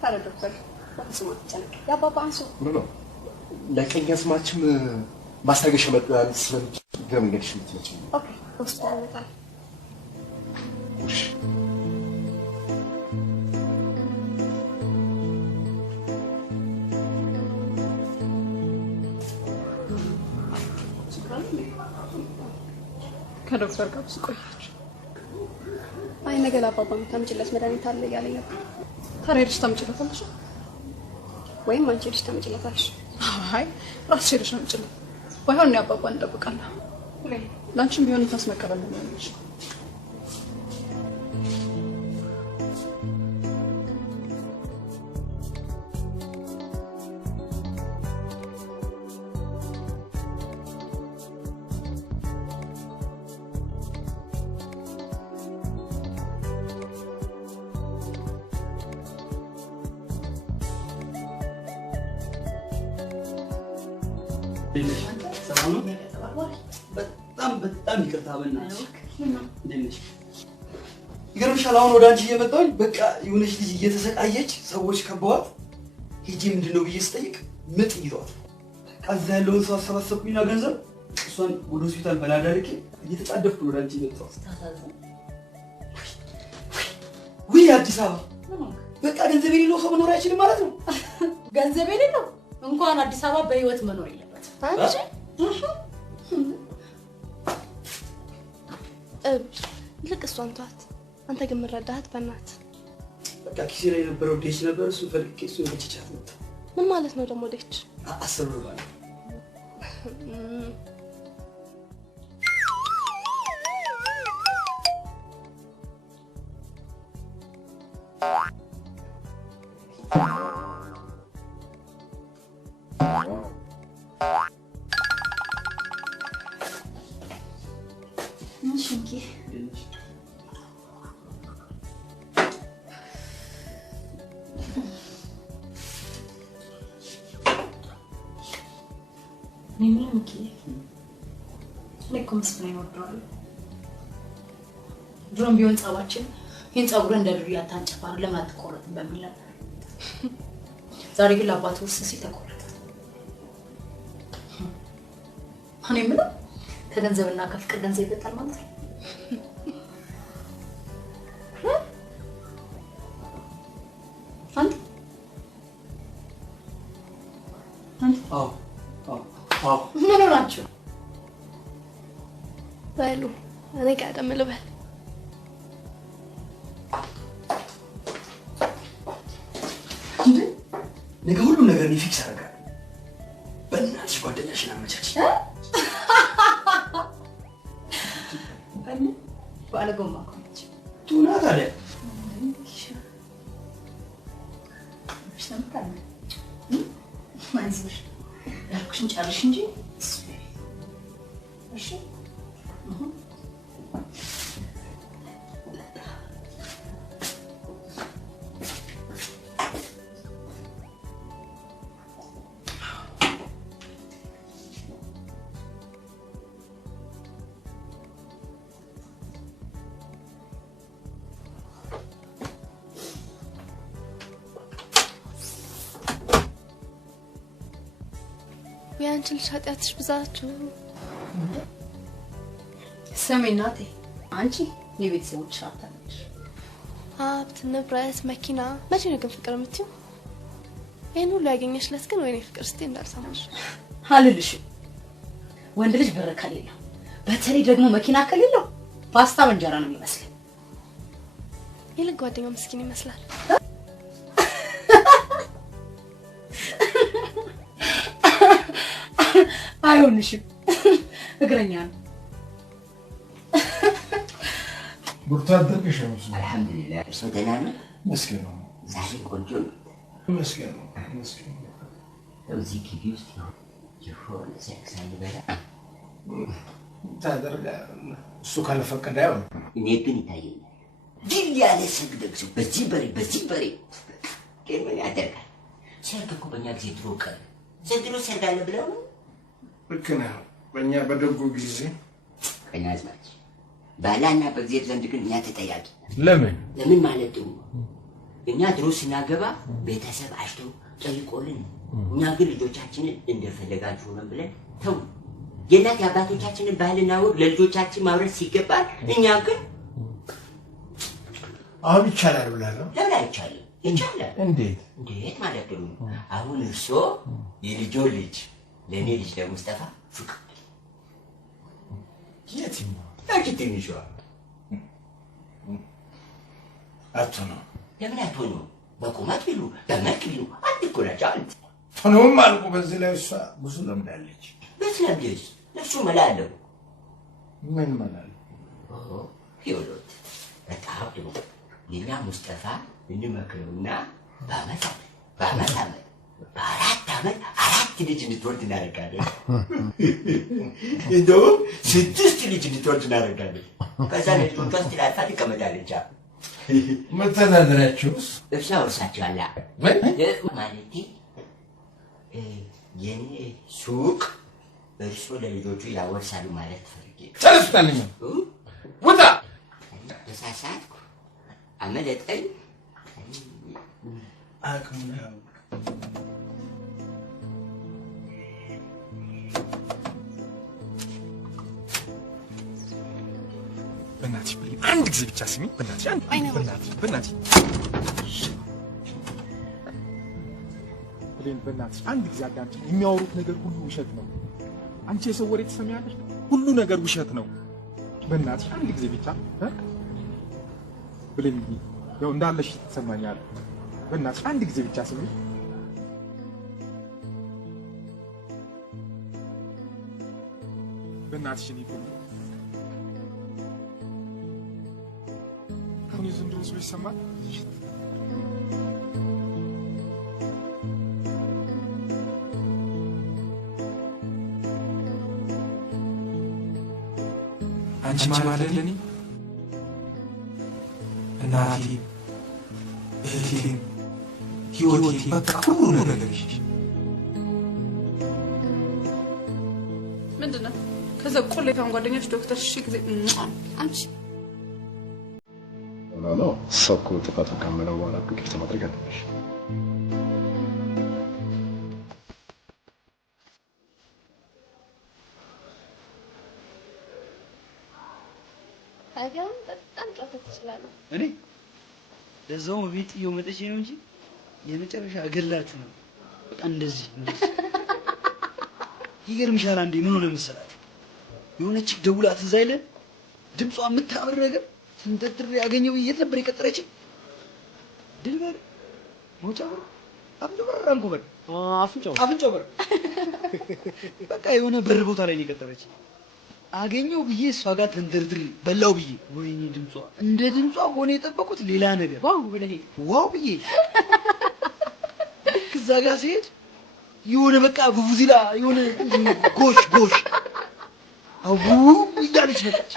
ኧረ ዶክተር በፍጹም አትጨነቅ። የአባባ አንሱ ኖ ለቀኛ ስማችም ማስታገሻ መጣን ስለምትገመገድሽ የምትመጪ ኦኬ ሆስፒታል መጣል ከዶክተር ጋር ብዙ ቆያችሁ? አይ ነገ ለአባባ የምታምጪለት መድኃኒት አለ እያለኝ ነበር። ታዲያ ሄደሽ ታምጪለታለሽ? ወይም አንቺ ሄደሽ ታምጪለታለሽ? አይ ራስሽ ሄደሽ አምጪለት። ባይሆን እኔ አባባን እንጠብቃለን። ለአንቺም ቢሆን ንፋስ መቀበል ነው የሚሆንልሽ። በጣም ይቅርታ በእናትሽ። እንዴት ነሽ? ይገርምሻል አሁን ወደ አንቺ እየመጣሁኝ በቃ የሆነች ልጅ እየተሰቃየች ሰዎች ከበዋት ሄጄ ምንድነው ብዬ ስጠይቅ ምጥ ይዟት ከዛ ያለውን ሰው አሰባሰብኩኝና ገንዘብ እሷን ወደ ሆስፒታል በላዳርቄ እየተጣደፍኩ ወደ አንቺ መጣሁ። ውይ አዲስ አበባ በቃ ገንዘብ የሌለው ሰው መኖር አይችልም ማለት ነው። ገንዘብ የሌለው እንኳን አዲስ አበባ በህይወት መኖር የለበትም። አንቺ ልክ እሷን ተዋት። አንተ ግን ምረዳሃት በእናት በቃ ኪሴ ላይ የነበረው ዴች ነበር እሱ ፈልጌ እሱ ብቻቻት መጣ። ምን ማለት ነው ደግሞ ዴች? 10 ብር ባለ መስፍን ይወደዋል። ድሮም ቢሆን ጸባችን ይህን ጸጉር እንደ ድር ያታንጨፋር ለምን አትቆረጥም በሚል ነበር። ዛሬ ግን ለአባት ውስጥ ተቆረጠ። እኔ የምለው ከገንዘብና ከፍቅር ገንዘብ ይበልጣል ማለት ነው። ምን ሆናችሁ? በሉ እኔ ቀደም ልበል። ነገ ሁሉም ነገር እኔ ፊክስ አደርጋለሁ። በእናትሽ ጓደኛሽን አመቻች። ባለጎማ ኮንች ቱና ታዲያ ያልኩሽን ጨርሽ እንጂ እሺ። ያንቺ ልጅ ኃጢአትሽ ብዛቱ። ስሚ እናቴ፣ አንቺ የቤተሰቦች ሀብት ነሽ። ሀብት፣ ንብረት፣ መኪና መቼ ነው ግን ፍቅር የምትይው? ይሄን ሁሉ ያገኘሽለት ግን ወይኔ ፍቅር እስቲ እንዳልሰማሽ አልልሽም። ወንድ ልጅ ብር ከሌለው በተለይ ደግሞ መኪና ከሌለው ፓስታ በእንጀራ ነው የሚመስለው። ይልቅ ጓደኛው ምስኪን ይመስላል። አይሆንሽም፣ እግረኛ ነው። ብርታት ደርግሽ ነው። አልሐምዱሊላህ እርሶ ደህና ነው? መስኪን ነው። ዛሬ ቆንጆ ነው። መስኪን ነው። መስኪን ነው። እዚህ ግቢ ውስጥ የሆነ ሴክስ አይበላ ታደርጋለህ። እሱ ካልፈቀደ አይሆንም። እኔ ግን ይታየኛል ድል ያለ ሰርግ ደግሶ በዚህ በሬ ግን ምን ያደርጋል? ሰርግ እኮ በእኛ ጊዜ ድሮ ቀረ። ዘንድሮ ሰርግ አለ ብለው ነው። ልክ ነህ። በእኛ በደጉ ጊዜ ቀኛዝማች ባላና በእግዚአብሔር ዘንድ ግን እኛ ተጠያቂ። ለምን ማለት ጥሩ እኛ ድሮ ስናገባ ቤተሰብ አሽቶ ጠይቆልን፣ እኛ ግን ልጆቻችንን እንደፈለጋችሁ ሆነን ብለን ተው። የእናት የአባቶቻችንን ባህልና ወግ ለልጆቻችን ማውረስ ሲገባል፣ እኛ ግን አሁን ይቻላል ብላለሁ። ለምን አይቻልም? ይቻላል። እንዴት ማለት ነው? አሁን እርሶ የልጆ ልጅ ለእኔ ልጅ ለሙስጠፋ ፍቅር የትኛው ያቺ ትንሿ አትሆነው። ለምን አትሆነው? በቁመት ቢሉ በመልክ ቢሉ አንድ እኮ ናቸው። አንድ ሆኖም አልኩ። በዚህ ላይ እሷ ብዙ ለምዳለች። ብትለምድስ እሱ መላ አለው። ምን መላ አለው? ይኸውልዎት በጣም ጥሩ የኛ ሙስጠፋ እንመክረውና በአመት በአራት ዓመት 4 ልጅ እንድትወልድ እናደርጋለን። እንደውም 6 ልጅ እንድትወልድ እናደርጋለን። ከዛ ለልጆቿ ስትላልፋ ትቀመጣለች። መተዳደሪያቸውስ እርሻ ወርሳቸዋላ ማለቴ የኔ ሱቅ እርሶ ለልጆቹ ያወርሳሉ ማለት ፈልጌ። ጨርሱታልኝ። ውጣ። ተሳሳትኩ፣ አመለጠኝ። አቅሙ ነው። በእናትሽ ብሌን አንድ ጊዜ ብቻ ስሚ። በእናትሽ በእናትሽ ብሌን በእናትሽ አንድ ጊዜ አዳምጪኝ። የሚያወሩት ነገር ሁሉ ውሸት ነው። አንቺ የሰው ወሬ ትሰሚያለሽ? ሁሉ ነገር ውሸት ነው። በእናትሽ አንድ ጊዜ ብቻ ብሌን፣ ያው እንዳለሽ ትሰማኛለህ። በእናትሽ አንድ ጊዜ ብቻ ስሚ። በእናትሽ እኔ አሁን የዘንድሮ ሰው ይሰማል። አንቺ ማለት ለኔ እናቴ፣ እህቴ፣ ህይወቴ፣ በቃ ሁሉ ነገርሽ። ምንድን ነው ከዛ ቆሌታን ጓደኛሽ ዶክተር ሺ ጊዜ አንቺ ነው ሰው እኮ ጥፋት ካመነ በኋላ ይቅርታ ማድረግ አለብሽ። ታዲያም በጣም ጨዋታ ትችላለህ። እኔ ለዛው ቤት እየመጠች ነው እንጂ የመጨረሻ አገላት ነው። በቃ እንደዚህ ይገርምሻል። አንዴ ምን ሆነ መሰላት የሆነች ደውላ ትዝ አይልህ? ድምጿ የምታምር ነገር ስንተትር ያገኘው የት ነበር የቀጠረችኝ? ድልበር ሞጫ በር አፍንጮ በር አንኮ በር አፍንጮ በር በቃ የሆነ በር ቦታ ላይ ነው የቀጠረችኝ። አገኘው ብዬ እሷ ጋር ተንደርድሬ በላው ብዬ ወይኔ ድምጿ እንደ ድምጿ ሆነ የጠበቁት ሌላ ነገር ዋው ብዬ ከዛ ጋር ሲሄድ የሆነ በቃ ቡቡዚላ የሆነ ጎሽ አቡ እያለች መጣች።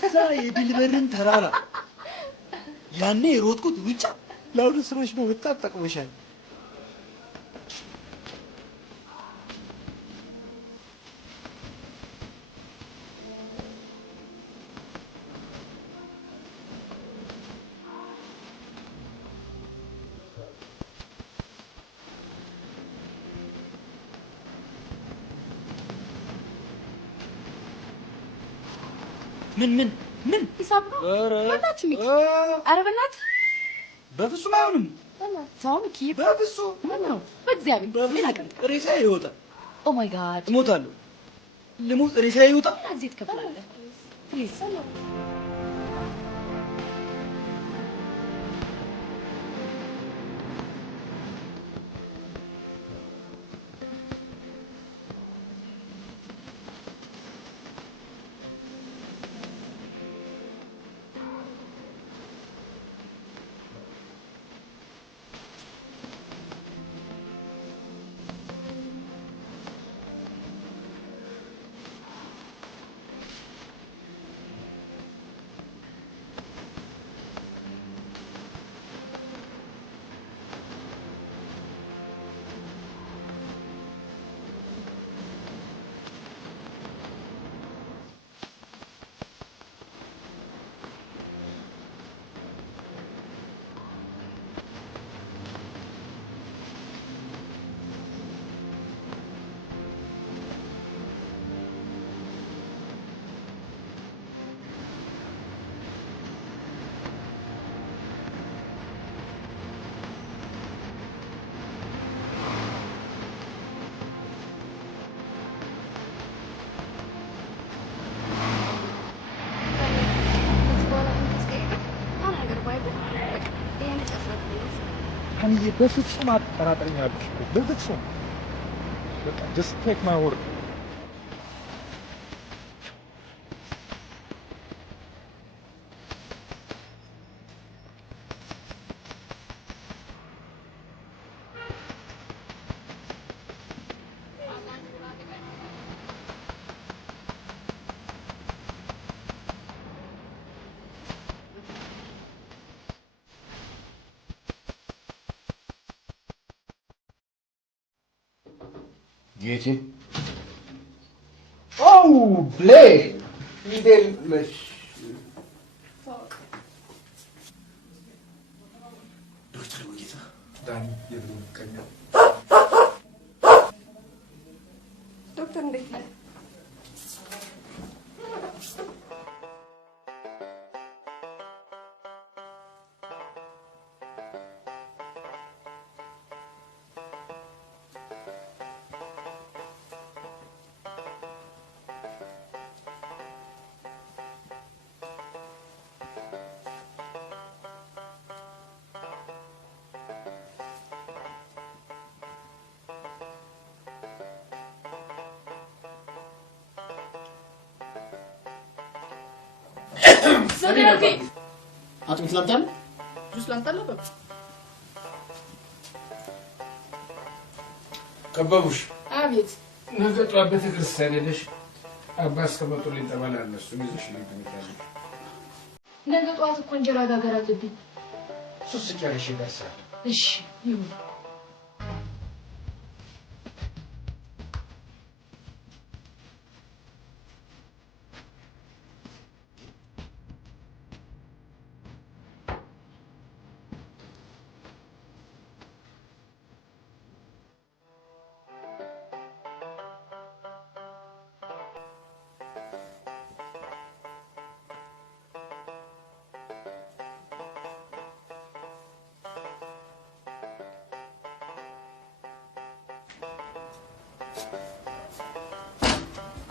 ከዛ የድልበርን ተራራ ያኔ የሮጥኩት ሩጫ ለአሁኑ ስራሽ ነው። በጣም ጠቅሞሻል። ምን ሂሳብ ነው? በእናትህ ሚኪ፣ ኧረ በእናትህ በፍጹም አይሆንም። ሰው ሚኪ፣ በፍጹም ምን ነው? በእግዚአብሔር ምን አቀል ሬሳ ይወጣል። ኦ ማይ ጋድ እሞታለሁ። ልሙት ሬሳ ይወጣ። እዚህ ትከፍላለህ ፕሊዝ። ሀኒዬ በፍጹም አትጠራጠረኝ አልኩሽ እኮ በፍጹም በቃ just take my word ጌቴ ኦ ብሌን እንዴት ነሽ? ዶክተር ሙሉጌታ ዳኒ የድሮ ምቀኛ ዶክተር እንዴት ነህ? አጥሚት ላምጣልህ? ጁስ ላምጣልህ? ከበቡሽ አቤት። ነገ ጠዋት ቤተክርስቲያን ሄደሽ አባ እስከመጡልኝ ጠበል አለ እሱን ይዘሽ ትመጣለሽ። ነገ ጠዋት እኮ እንጀራ ጋገር አለብኝ። እሱን ስጨርሽ ይደርሳል። እሺ ይሁን።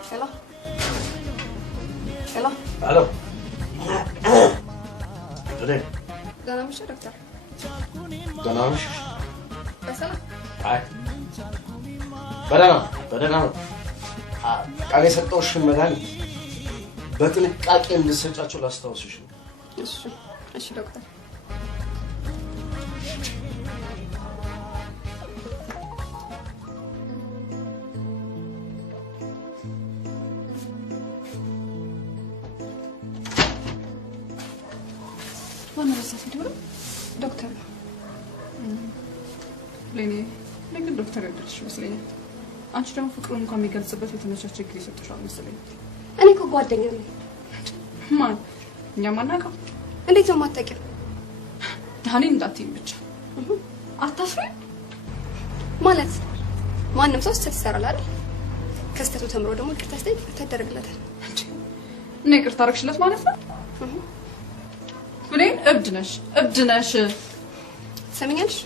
Hello. Hello. Hello. Today. ደህና ነሽ ዶክተር? ደህና ነሽ? በሰላም? አይ በደህና ነው። ቃል የሰጠሁሽን መድኃኒት በጥንቃቄ እንድትሰጫቸው ላስታውስሽ ነው። እሺ ዶክተር። ማነው እዛ ሲደውል? ዶክተር ነው። ለኔ ግን ዶክተር ያደርሽ መስለኛል። አንቺ ደግሞ ፍቅሩን እንኳን የሚገልጽበት የተመቻቸ ጊዜ ሰጥሻል መሰለኝ። እኔ እኮ ጓደኛ ነኝ። ማን? እኛ ማናውቀው? እንዴት ነው የማታውቂው? ዳኒን እንዳትይኝ ብቻ። አታፍሪም? ማለት ማንም ሰው ስህተት ይሰራል አይደል? ከስህተቱ ተምሮ ደግሞ ይቅርታ ሲጠይቅ ይቅርታ ይደረግለታል። እና ይቅርታ አደረግሽለት ማለት ነው? ብሌን እብድ ነሽ። ትሰሚኛለሽ?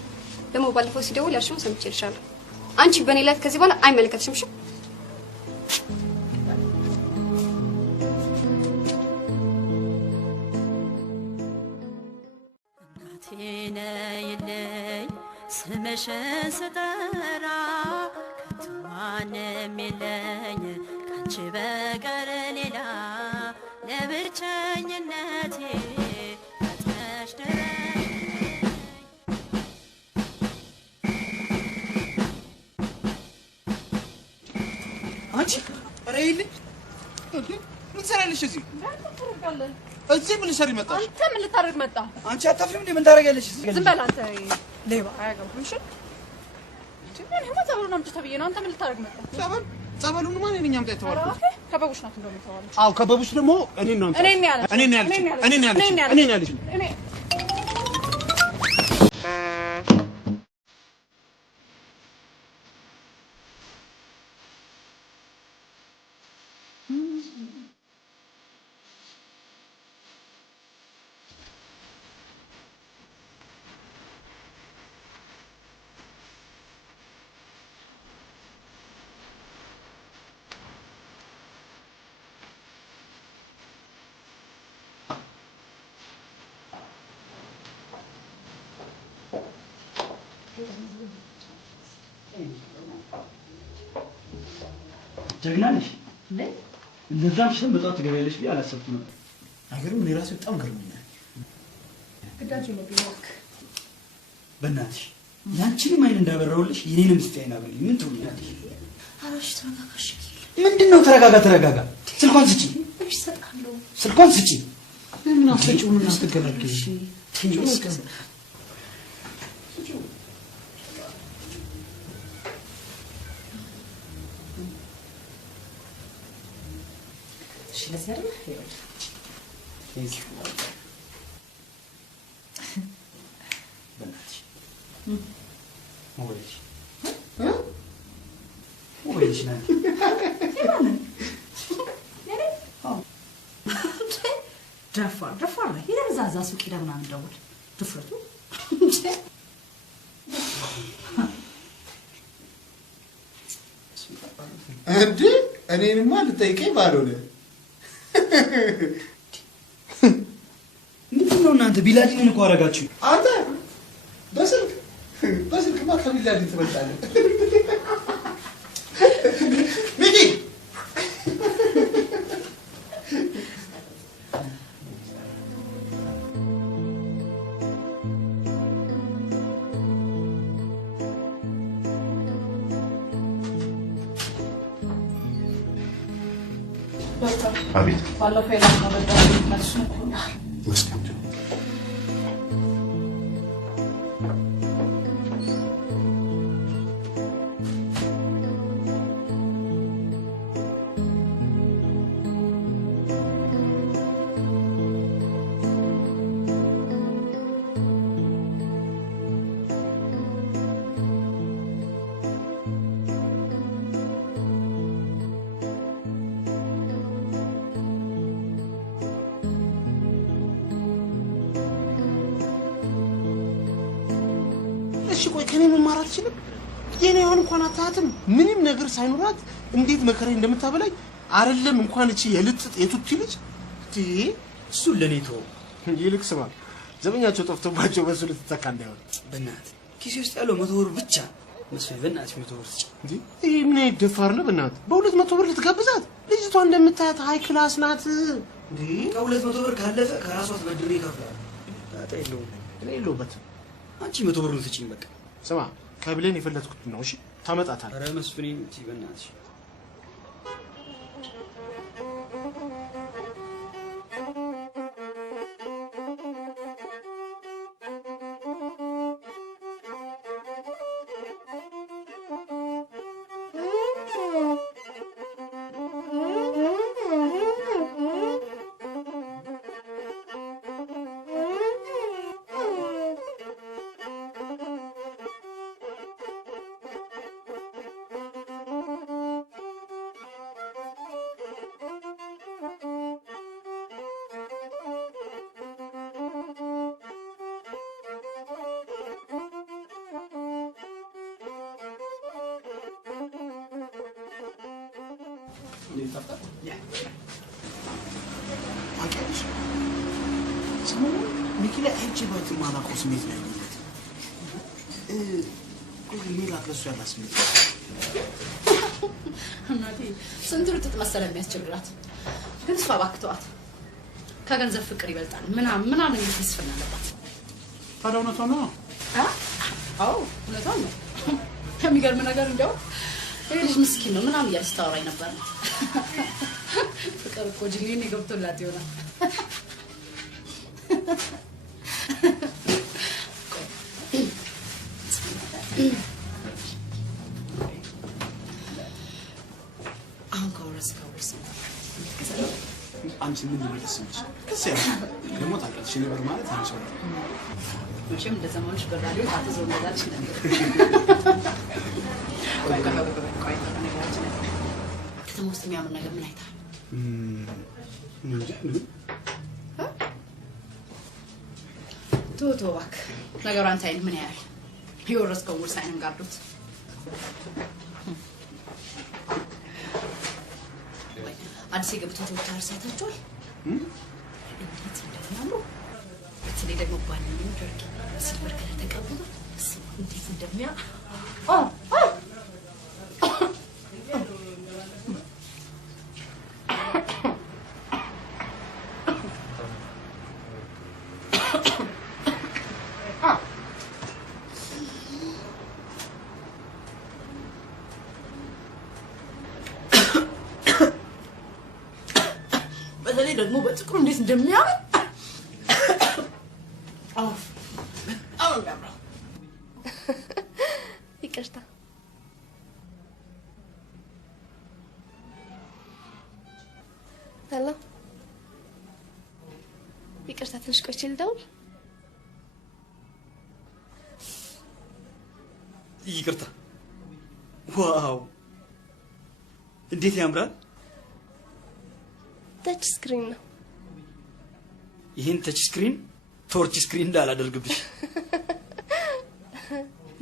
ደግሞ ባለፈው ሲደውል ያልሽውን ሰምቼልሻለሁ። አንቺ በእኔ ላይ ከዚህ በኋላ አይመለከትሽም። እሺ? ስምሽን ስጠራ ከቶ ማንም የለኝ ካንቺ በቀር ሌላ ለብቸኝነቴ ፈጥነሽ ድረሽ። አንቺ ኧረ ይልኝ ምን ትሰሪያለሽ እዚህ? እዚህ ምን ልትሰሪ መጣሽ? አንተ ምን ልታደርግ መጣ? አንቺ አታፍሪም እንዴ? ምን ታደርጊያለሽ እዚህ? ዝም በል አንተ ሌባ። አያገባህም። እሺ እኔማ ጸበሉን አምጪ ተብዬ ነው። አንተ ምን ልታደርግ መጣ? ጸበሉን ማን ነኝ አምጣ የተባልኩት? ከበቡሽ ናት እንደውም የተባለች። አዎ ከበቡሽ ደግሞ እኔን ነው አምጣ። እኔን ያለች ጀግና ነሽ። እንደዛም ሽን በጣም ትገበያለሽ ብዬ አላሰብኩም ነበር። አገሩን እኔ ራሴ በጣም ገርሞኛል። ግዳጅ ነው ቢወክ በእናትሽ ያንቺንም አይን እንዳበራውልሽ የኔንም እስቲ አይን አብረኝ። ምን ትሆኛለሽ? አራሽ ተረጋጋሽ። ምንድነው ተረጋጋ? ስልኳን ስጪ። እሺ ሰጣለሁ። ስልኳን ስጪ። ምን አሰጪው? ምን አስተገላግሽ? ለዚህ አይደል? በእናትሽ ሞባይልሽ ናት። ደፋር ነው። ሄደህ እዛ ሱቅ ሄደህ ምናምን ደውል። ድፍረቱ እንዴ! እኔንማ ልጠይቀኝ ባልሆነ ምንድነው እናንተ ቢላዲንን እኮ አደረጋችሁ። አንተ በስልክማ ከቢላዲን ትበልጣለህ። ሚኪ አቤት። ባለፈው የላከው ደብዳቤ መልስ መጥቶኛል። መስከም እሺ ቆይ ከኔ መማር አትችልም? የኔ አሁን እንኳን አታያትም? ምንም ነገር ሳይኖራት እንዴት መከራዬ እንደምታበላኝ አይደለም እንኳን እቺ የልጥጥ የቱቲ ልጅ እሱ ለኔ ተው። ይልቅ ስማ ዘበኛቸው ጠፍቶባቸው በሱ ልትተካ እንዳይሆን በእናትህ ኪሴ ውስጥ ያለው 100 ብር ብቻ መስሎኝ። በእናትህ 100 ብር ስጭ። እንዴ ይሄ ምን አይደፋር ነው? በእናትህ በ200 ብር ልትጋብዛት? ልጅቷ እንደምታያት ሃይ ክላስ ናት። እንዴ ከ200 ብር ካለፈ ከራሷ ተበድሬ ይከፍላል። ጣጣ የለውም። እኔ የለሁበትም። አንቺ 100 ብሩን ስጪኝ በቃ። ስማ ከብሌን የፈለጥኩት ነው። እሺ ታመጣታለህ። ኧረ መስፍኔ እንጂ በእናትሽ ታውቂያለሽ ሰሞኑን ሚኪ ላይ አይቼባት የማላውቀው ስሜት ነው ያየሁት። ቆይ ሜላት ለእሱ ያላት ስሜት እናቴ ስንት ርጥጥ መሰለ የሚያስቸግራት፣ ግን እሷ ባክተዋት ከገንዘብ ፍቅር ይበልጣል ምናምን እንድትስፈን አለባት። ታዲያ እውነቷን ነው? አዎ እውነቷን ነው። የሚገርም ነገር እንዲያው ይሄ ልጅ ምስኪን ነው ምናምን እያለች ታወራኝ ነበር። ፍቅር እኮ ጅሌን ገብቶላት ይሆናል። አሁን ከወረስ አንቺ ምን ልትሰምሽ? ከዛ ደግሞ ታውቂያለሽ ነበር ማለት አንቺ መቼም እንደ ዘመንሽ በራዲዮ ታትዘው እንደዛልሽ ነበር። ከተማ ውስጥ የሚያምር ነገር ምን አይተሃል? ቶ እባክህ ነገሩ አንተ አይን ምን ያህል የወረስከው ውርስ አይንም ጋርዶት አዲስ የገቡት ወታደር ሳይታችኋል? እንዴት እንደሚያምሩ! በተለይ ደግሞ ባንኛው ጀርኪ ሲልቨር ከለር ተቀብሎ እንዴት እንደሚያ በተለይ ደግሞ በጥቁሩ እንዴት እንደሚያምር ይቅርታ። ሄሎ፣ ይቅርታ ትንሽ ቆይቼ ልደውል። ይቅርታ። ዋው እንዴት ያምራል! ተች ስክሪን ነው። ይህን ተች ስክሪን ቶርች ስክሪን እንዳላደርግብሽ።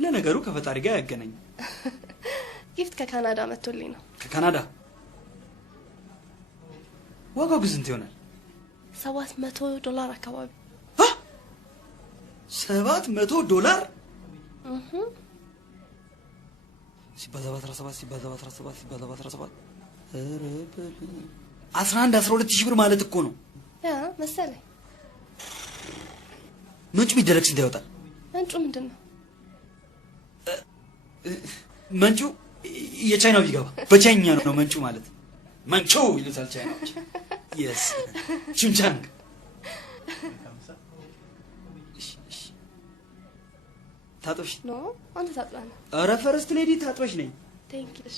ለነገሩ ከፈጣሪ ጋር ያገናኝ። ጊፍት ከካናዳ መጥቶልኝ ነው። ከካናዳ? ዋጋው ግን ስንት ይሆናል? $700 አካባቢ። $700 ሲባዛ በ17 ሲባዛ በ17 ሲባዛ በ17 11-12 ሺህ ብር ማለት እኮ ነው። ያ መሰለኝ። ምንጩ ቢደረግ ስንት ያወጣል? ምንጩ ምንድን ነው? መንጩ የቻይናው ቢገባ በቻይኛ ነው መንጩ ማለት። መንቹ ይሉታል ቻይናዎች። የስ ቹንቻንግ። ታጥበሽ ኖ አንተ ታጥበህ ነው። ኧረ ፈርስት ሌዲ ታጥበሽ ነኝ። ቴንክ ዩ።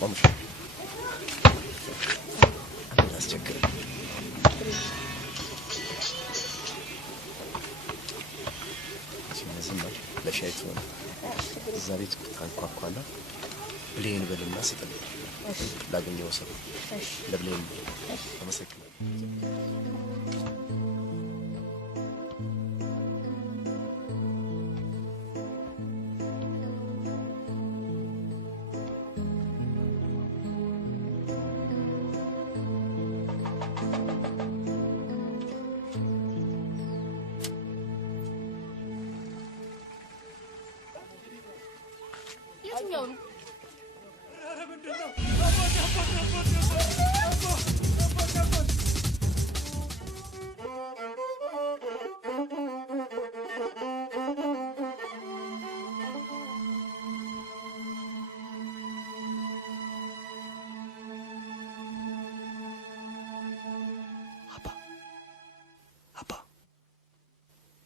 ማሙሽ አስቸግር ሲመዝማል ለሻይ ትሆነ እዛ ቤት አንኳኳና ብሌን በልና ስጠኝ ላገኘው ሰው ለብሌን አመሰግናለሁ። የትኛው ነው?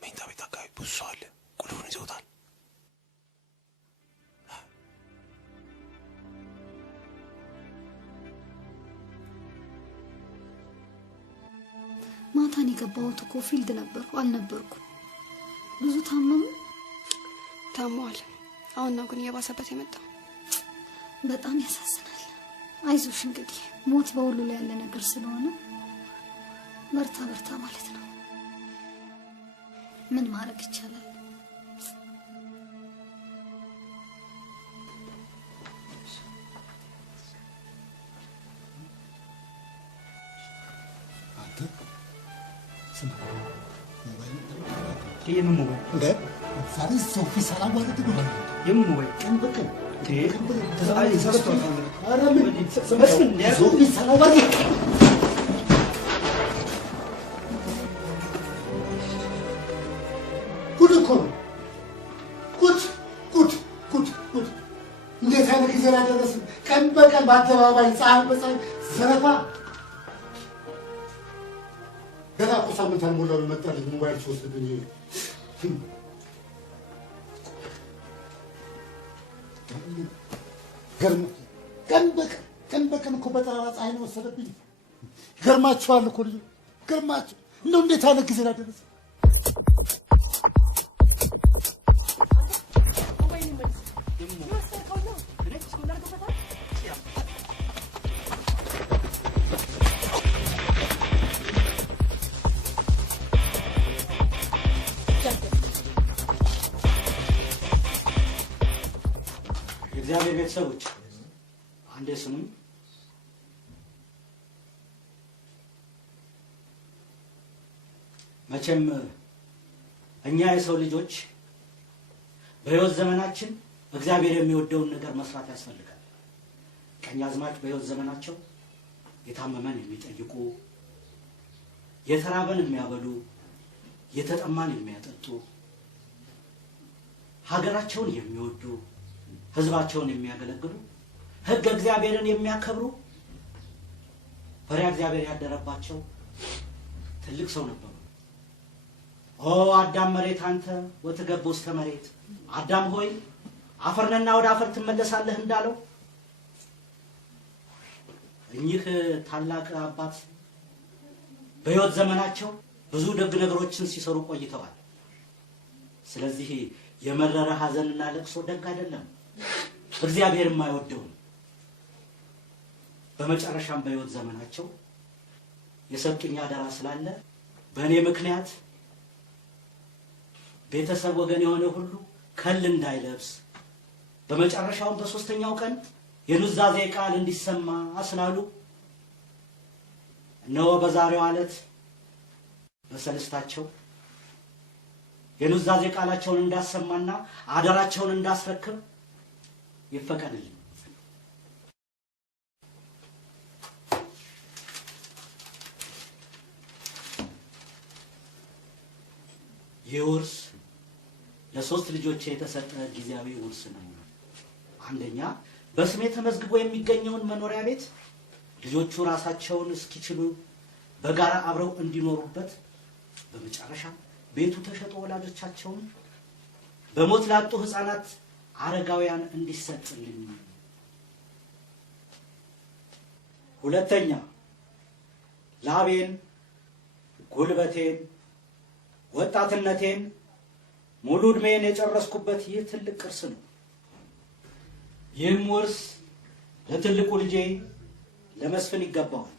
መኝታ ቤት አካባቢ ብዙ ሰው አለ። ቁልፉን ይዘውታል። ማታን የገባሁት እኮ ፊልድ ነበርኩ አልነበርኩም። ብዙ ታመሙ። ታሟል። አሁን ነው ግን እየባሰበት የመጣው። በጣም ያሳዝናል። አይዞሽ እንግዲህ ሞት በሁሉ ላይ ያለ ነገር ስለሆነ በርታ በርታ ማለት ነው። ምን ማድረግ ይቻላል? የምን ሞባይል እንደ ዛሬ ሰው ፊት ሳላዋርድ ነው ማለት የምን ሞባይል ቀን በቀን ጉድ እኮ ነው። ጉድ! እንዴት አይነት ጊዜ ላይ ደረስን? ቀን በቀን በአደባባይ ፀሐይ በፀሐይ ዘረፋ። ገና እኮ ሳምንት አልሞላው የመጣልኝ ሞባይል ሲወስድብኝ ቀን በቀን እኮ በጠራራ ፀሐይ ነው ወሰደብኝ። ገርማችኋል እኮ ልጅ ገርማችሁ እንደው እንዴት አይነት ጊዜ ላይ ደረስን? የእግዚአብሔር ቤተሰቦች አንዴ ስሙኝ። መቼም እኛ የሰው ልጆች በሕይወት ዘመናችን እግዚአብሔር የሚወደውን ነገር መስራት ያስፈልጋል። ቀኛዝማች በሕይወት ዘመናቸው የታመመን የሚጠይቁ፣ የተራበን የሚያበሉ፣ የተጠማን የሚያጠጡ፣ ሀገራቸውን የሚወዱ፣ ህዝባቸውን የሚያገለግሉ፣ ሕገ እግዚአብሔርን የሚያከብሩ፣ ፈሪሃ እግዚአብሔር ያደረባቸው ትልቅ ሰው ነበሩ። ኦ አዳም መሬት አንተ ወትገብ ውስተ መሬት፣ አዳም ሆይ አፈርነና ወደ አፈር ትመለሳለህ እንዳለው እኚህ ታላቅ አባት በሕይወት ዘመናቸው ብዙ ደግ ነገሮችን ሲሰሩ ቆይተዋል። ስለዚህ የመረረ ሐዘንና ለቅሶ ደግ አይደለም፣ እግዚአብሔርም አይወደውም። በመጨረሻም በሕይወት ዘመናቸው የሰጡኝ አደራ ስላለ በእኔ ምክንያት ቤተሰብ ወገን የሆነ ሁሉ ከል እንዳይለብስ፣ በመጨረሻውም በሶስተኛው ቀን የኑዛዜ ቃል እንዲሰማ ስላሉ እነሆ በዛሬው ዕለት በሰልስታቸው የኑዛዜ ቃላቸውን እንዳሰማና አደራቸውን እንዳስረክብ ይፈቀድልኝ። ይህ ውርስ ለሶስት ልጆቼ የተሰጠ ጊዜያዊ ውርስ ነው። አንደኛ በስሜ ተመዝግቦ የሚገኘውን መኖሪያ ቤት ልጆቹ ራሳቸውን እስኪችሉ በጋራ አብረው እንዲኖሩበት፣ በመጨረሻ ቤቱ ተሸጦ ወላጆቻቸውን በሞት ላጡ ሕፃናት አረጋውያን እንዲሰጥልኝ። ሁለተኛ ላቤን፣ ጉልበቴን፣ ወጣትነቴን፣ ሙሉ ዕድሜን የጨረስኩበት ይህ ትልቅ ቅርስ ነው። ይህም ውርስ ለትልቁ ልጄ ለመስፍን ይገባዋል።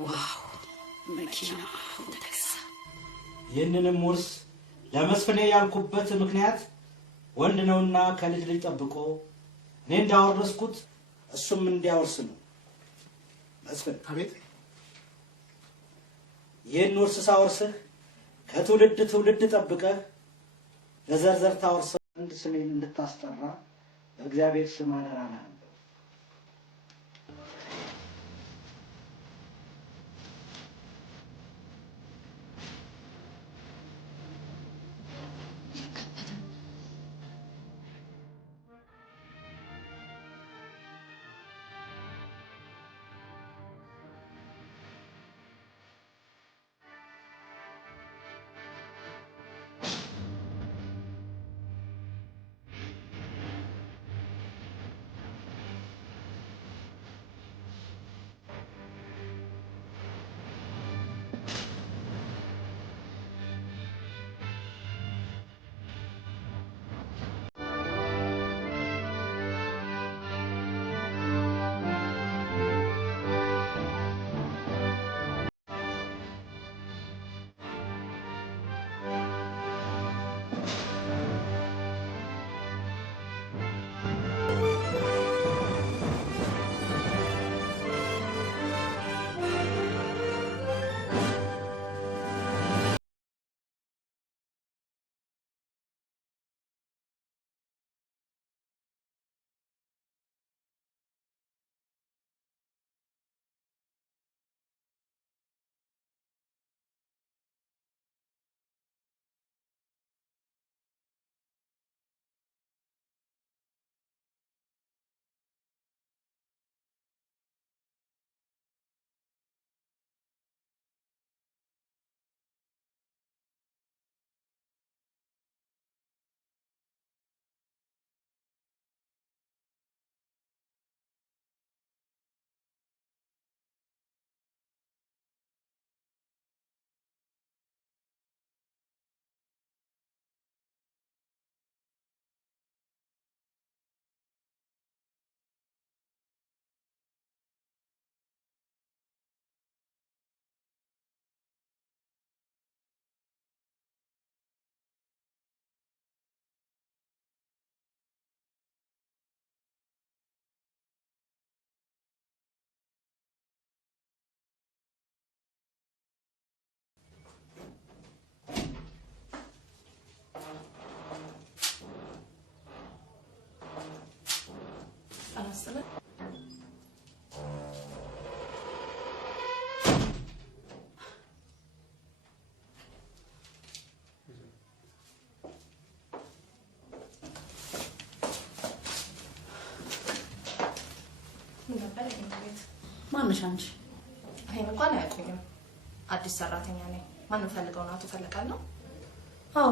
ዋው መኪና ተገዛ። ይህንንም ውርስ ለመስፍኔ ያልኩበት ምክንያት ወንድ ነውና ከልጅ ልጅ ጠብቆ እኔ እንዳወረስኩት እሱም እንዲያወርስ ነው። መስፍን፣ አቤት። ይህን ውርስ ሳወርስህ ከትውልድ ትውልድ ጠብቀህ ለዘርዘር ታወርሰው ዘንድ ስሜን እንድታስጠራ በእግዚአብሔር ስም አደራ እልሃለሁ። አስበህ ምን ነበር ይሄን ቤት ማንሽ አንቺ? እኔን እንኳን አያውቁኝም። አዲስ ሰራተኛ ነኝ። ማን ፈልገው ነው? አቶ ፈለቃል ነው? አዎ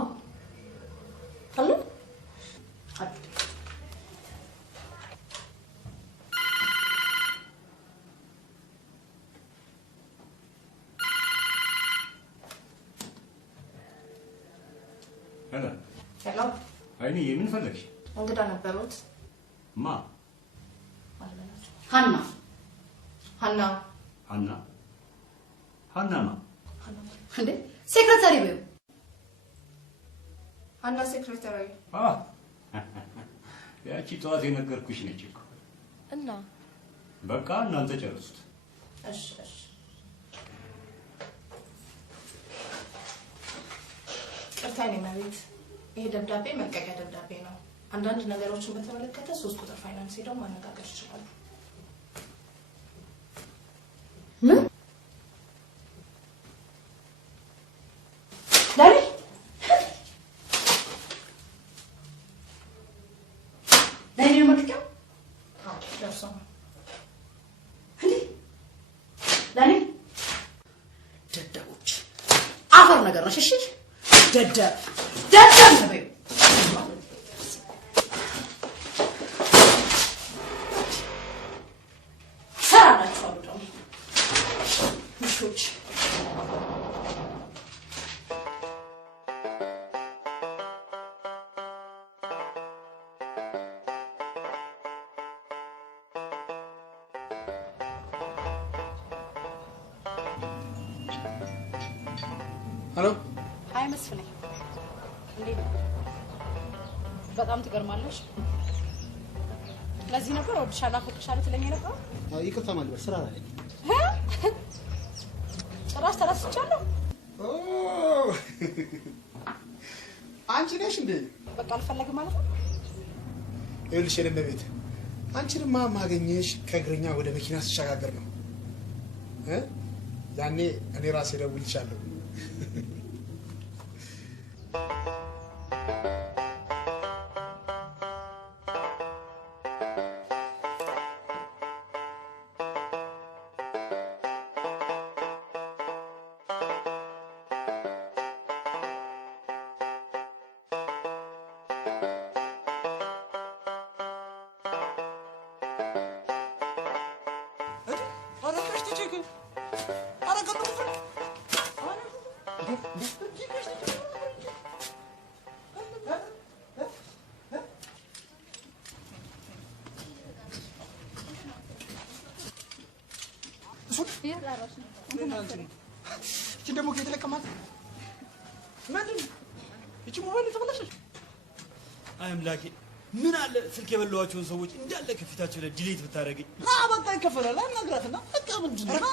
አሉ አሉ። ሄሎ አይኔ የምን ፈለግሽ? እንግዳ ነበሩት። ማ? ሀና ሀና ሀና ሀናማ እንዴ ሴክሬታሪ በይው። ሀና ሴክሬታሪ። ያቺ ጠዋት የነገርኩሽ ነች እኮ። እና በቃ እናንተ ጨርሱት። እሺ እሺ። ቅርታ የኔ መቤት፣ ይሄ ደብዳቤ መልቀቂያ ደብዳቤ ነው። አንዳንድ ነገሮችን በተመለከተ 3 ቁጥር ፋይናንስ ሄደው ማነጋገር ይችላሉ። ምን ዳኒ ዳኒ ነው መልቀቂያው? አዎ ደርሶ ነው። ዳኒ ደደቦች አፈር ነገር ነሽ። እሺ ደደብ ደደብ ነው በይው። ሰራላችኋለሁ ደግሞ ውሾች። ሄሎ አይ መስፍኔ እንዴት ነው? በጣም ትገርማለሽ። ለዚህ ነበር እወድሻለሁ አፈቅርሻለሁ ትለኝ ነበር። ይቅርታ ማልበር ስራ ላይ ጭራሽ ተረስቻለሁ። አንቺ ነሽ እንዴ? በቃ አልፈለግም ማለት ነው። ይኸውልሽ የኔ ቤት አንቺንማ ማገኘሽ ከእግረኛ ወደ መኪና ስሸጋገር ነው። ያኔ እኔ ራሴ እደውልልሻለሁ። እቺ ደግሞ ከየት ለቀማት? ምንድን እቺ ሞባይል ተበላሸች? አይ አምላኬ፣ ምን አለ ስልክ የበላኋቸውን ሰዎች እንዳለ ከፊታቸው ላይ ዲሌት ብታደርገኝ። በቃ ይከፈላል። አናግራትና በቃ ምንድን ነው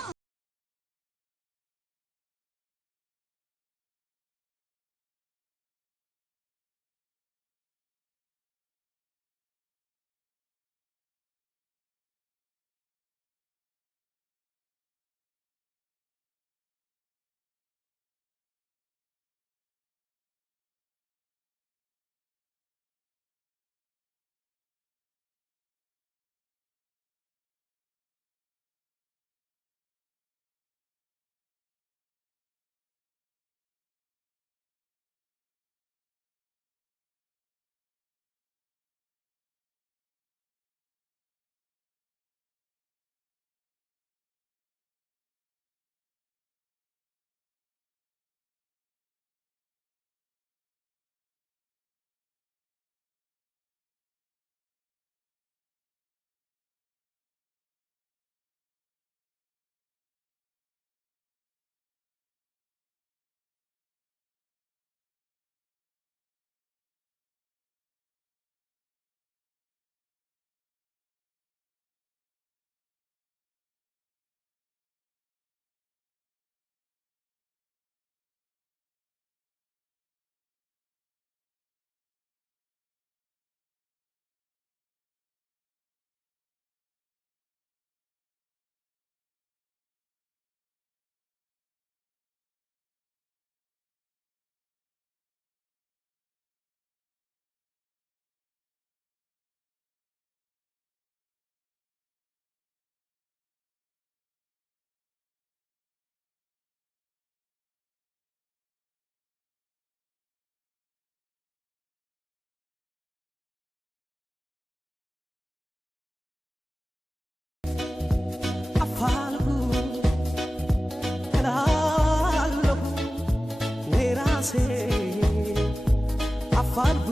አፋልጉ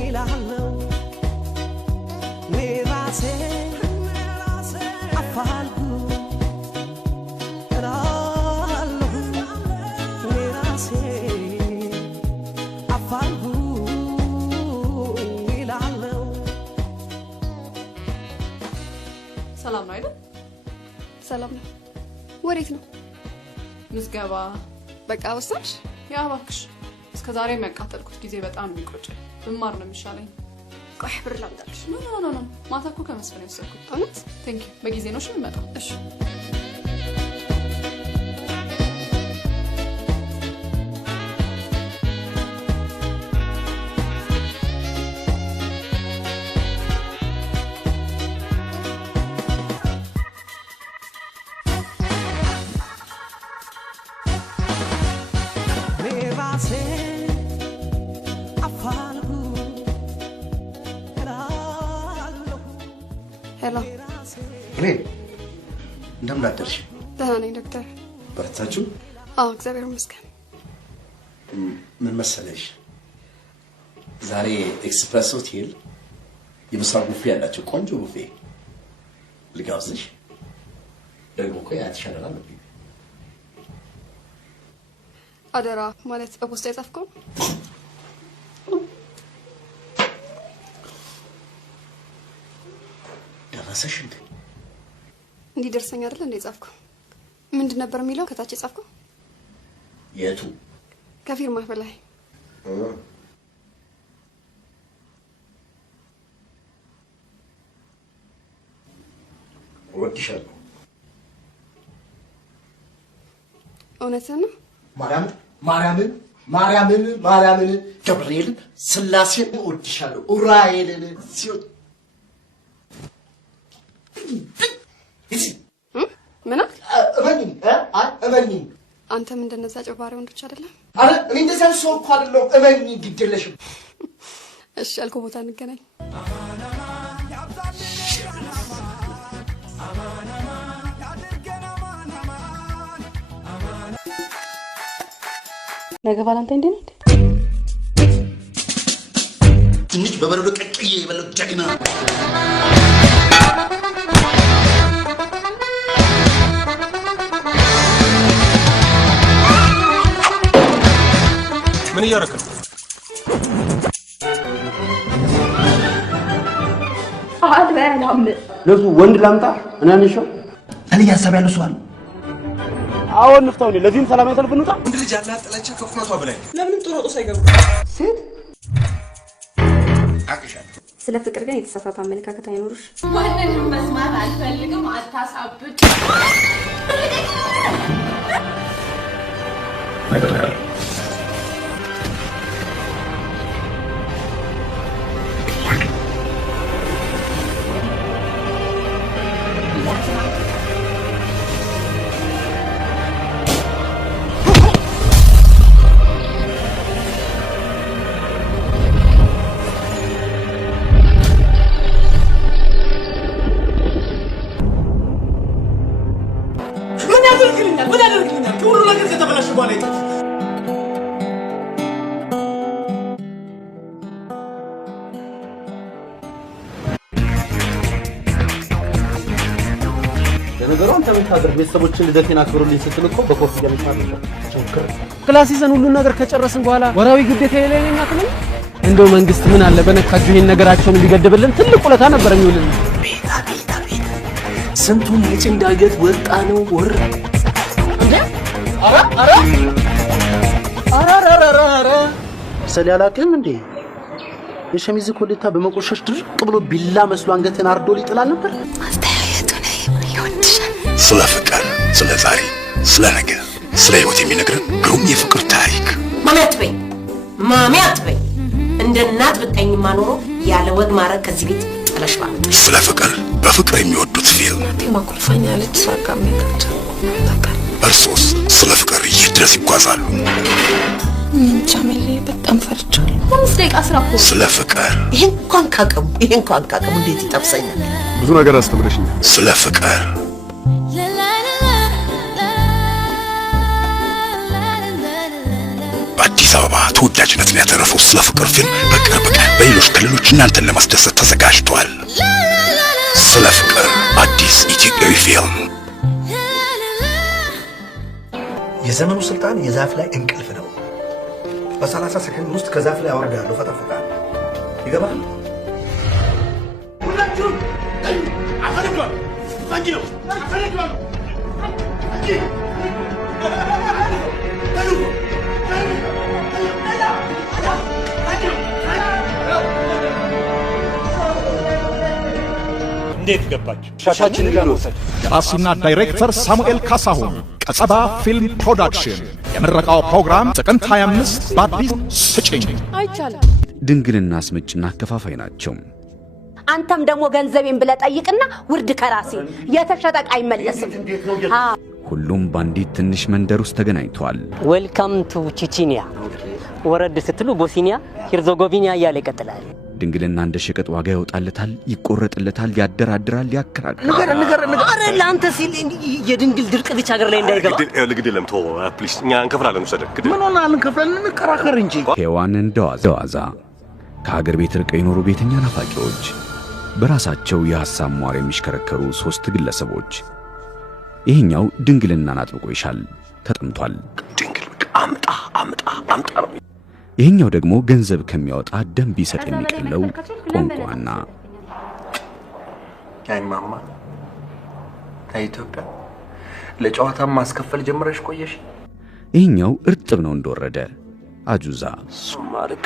ይላለው ራሴ አፋልጉ እላለሁ ራሴ አፋልጉ ይላለው። ሰላም ነው አይደል? ሰላም ነው። ወዴት ነው? ምዝገባ። በቃ ወሰንሽ? ያ እባክሽ እስከ ዛሬ የሚያቃጠልኩት ጊዜ በጣም የሚቆጨኝ። ብማር ነው የሚሻለኝ። ቆይ ብር ላምጣልሽ። ኖ ማታ እኮ ከመስፍን የወሰድኩት። እውነት? ቴንክ ዩ። በጊዜ ነው እሺ የምመጣው? እሺ። ሄሎ ብሌን፣ እንደምን አደርሽ? ደህና ነኝ ዶክተር። በረታችሁ? አዎ እግዚአብሔር ይመስገን። ምን መሰለሽ፣ ዛሬ ኤክስፕረስ ሆቴል የምሳ ቡፌ ያላቸው ቆንጆ ቡፌ ልጋብዝሽ። ደግሞ እኮ ያትሻለና ነው። አደራ ማለት በፖስታ የጻፍከው? ደረሰሽ እንዴ? እንዲደርሰኝ አይደል እንደ ጻፍከው? ምንድን ነበር የሚለው ከታች የጻፍከው? የቱ? ከፊርማ በላይ እወድሻለሁ። እውነትህን ነው? ማርያምን ገብርኤልን ስላሴን እወድሻለሁ። ኡራኤልን ምን እመኚኝ። አንተም እንደነዛ ጨባሪ ወንዶች አይደለም? አረ እኔ እንደዛ ሰው እኮ አይደለሁም። እመኚኝ፣ ግድ የለሽም። እሺ ያልከው ቦታ እንገናኝ። ነገ ቫላንታይን ዴይ ነው። ትንሽ በበረዶ ቀቅዬ የበለው ጀግና ምን እያደረክ ነው? አልበላም። ለሱ ወንድ ላምጣ እና ነሽው እኔ ያሰብ ያለው ሰው አለ። አሁን ንፍታው ነው። ለዚህም ሰላም ሰልፍ እንውጣ። ወንድ ልጅ ያናጠለች ከቁመቷ በላይ ለምን ጦሮጦስ አይገቡ? ሴት አቅሻለሁ። ስለ ፍቅር ግን የተሳሳተ አመለካከት አይኖርሽ። ማንንም መስማት አልፈልግም። አታሳብድ። ነግሬሃለሁ። ምን ያደርግልኛል? ሁሉ ነገር ከተበላሸ በኋላ ይጠፋ። ለነገሩ አንተ ምን ታደርግ? ቤተሰቦችን ልደቴን አክብሩልኝ ስትል እኮ በኮፍያ ልታመጣ ቸክር ክላስ ይዘን ሁሉን ነገር ከጨረስን በኋላ ወራዊ ግዴታ የሌለኝ አትልም? እንደው መንግስት ምን አለ በነካጁ ይሄን ነገራቸውን ቢገድብልን ትልቅ ውለታ ነበር የሚውልን። ስንቱን የጭንዳገት ወጣ ነው ወር እንዴ! አረ ሰል ያላቅም እንዴ! የሸሚዝ ኮሌታ በመቆሸሽ ድርቅ ብሎ ቢላ መስሎ አንገትን አርዶ ሊጥላል ነበር። አስተያየቱ ነው ይወድሻል። ስለ ፍቅር፣ ስለ ዛሬ፣ ስለ ነገ፣ ስለ ህይወት የሚነግረን ግሩም የፍቅር ታሪክ። ማሚ አትበይ። እንደ እናት ብታኝማ ኖሮ ያለ ወግ ማረግ ከዚህ ቤት ጥለሽ ማለት። ስለ ፍቅር በፍቅር የሚወዱት ፊልም ማኩልፋኛለች ሳቃም ይከብዳል። እርሶስ ስለ ፍቅር የት ድረስ ይጓዛሉ? ቻሜሌ በጣም ፈርቻለሁ። 5 ደቂቃ ስራ እኮ ስለ ፍቅር ይሄ እንኳን ካቀሙ እንዴት ይጠብሰኛል። ብዙ ነገር አስተምረሽኛል። ስለ ፍቅር በአዲስ አበባ ተወዳጅነትን ያተረፈው ስለ ፍቅር ፊልም በቅርብ ቀን በሌሎች ክልሎች እናንተን ለማስደሰት ተዘጋጅቷል። ስለ ፍቅር አዲስ ኢትዮጵያዊ ፊልም። የዘመኑ ስልጣን የዛፍ ላይ እንቅልፍ ነው። በ30 ሰከንድ ውስጥ ከዛፍ ላይ አወርዳለሁ፣ ፈጠፍጣለሁ። ይገባል? ሁላችሁም አፈነዷል አንጂው አፈነዷል አንጂ እንዴት ገባች? ሻሻችን ጋር ወሰድ። ደራሲና ዳይሬክተር ሳሙኤል ካሳሁን፣ ቀጸባ ፊልም ፕሮዳክሽን። የምረቃው ፕሮግራም ጥቅምት 25 በአዲስ ስጭኝ። አይቻልም። ድንግልና አስመጭና አከፋፋይ ናቸው። አንተም ደግሞ ገንዘቤን ብለህ ጠይቅና ውርድ ከራሴ የተሸጠ ዕቃ አይመለስም። ሁሉም በአንዲት ትንሽ መንደር ውስጥ ተገናኝተዋል። ዌልካም ቱ ቺቺኒያ። ወረድ ስትሉ ቦስኒያ ሄርዞጎቪና እያለ ይቀጥላል። ድንግልና እንደ ሸቀጥ ዋጋ ያወጣለታል፣ ይቆረጥለታል፣ ያደራድራል፣ ያከራክራል። ንገር አረ ለአንተ ሲል የድንግል ድርቅ ብቻ ሀገር ላይ እንዳይገባ ግድ የለም ተው ፕሊዝ፣ እኛ እንከፍላለን። ውሰደን ግድ ምን ሆነ? እንከፍላለን፣ እንከራከር እንጂ። ሔዋን እንደዋዛ ከሀገር ቤት ርቀው የኖሩ ቤተኛ ናፋቂዎች፣ በራሳቸው የሐሳብ ሟር የሚሽከረከሩ 3 ግለሰቦች። ይሄኛው ድንግልናን አጥብቆ ይሻል፣ ተጠምቷል። ድንግል አምጣ ነው። ይሄኛው ደግሞ ገንዘብ ከሚያወጣ ደም ቢሰጥ የሚቀለው ቋንቋና አይማማ ኢትዮጵያ ለጨዋታም ማስከፈል ጀምረሽ ቆየሽ። ይሄኛው እርጥብ ነው እንደወረደ አጁዛ። ሱማ ልክ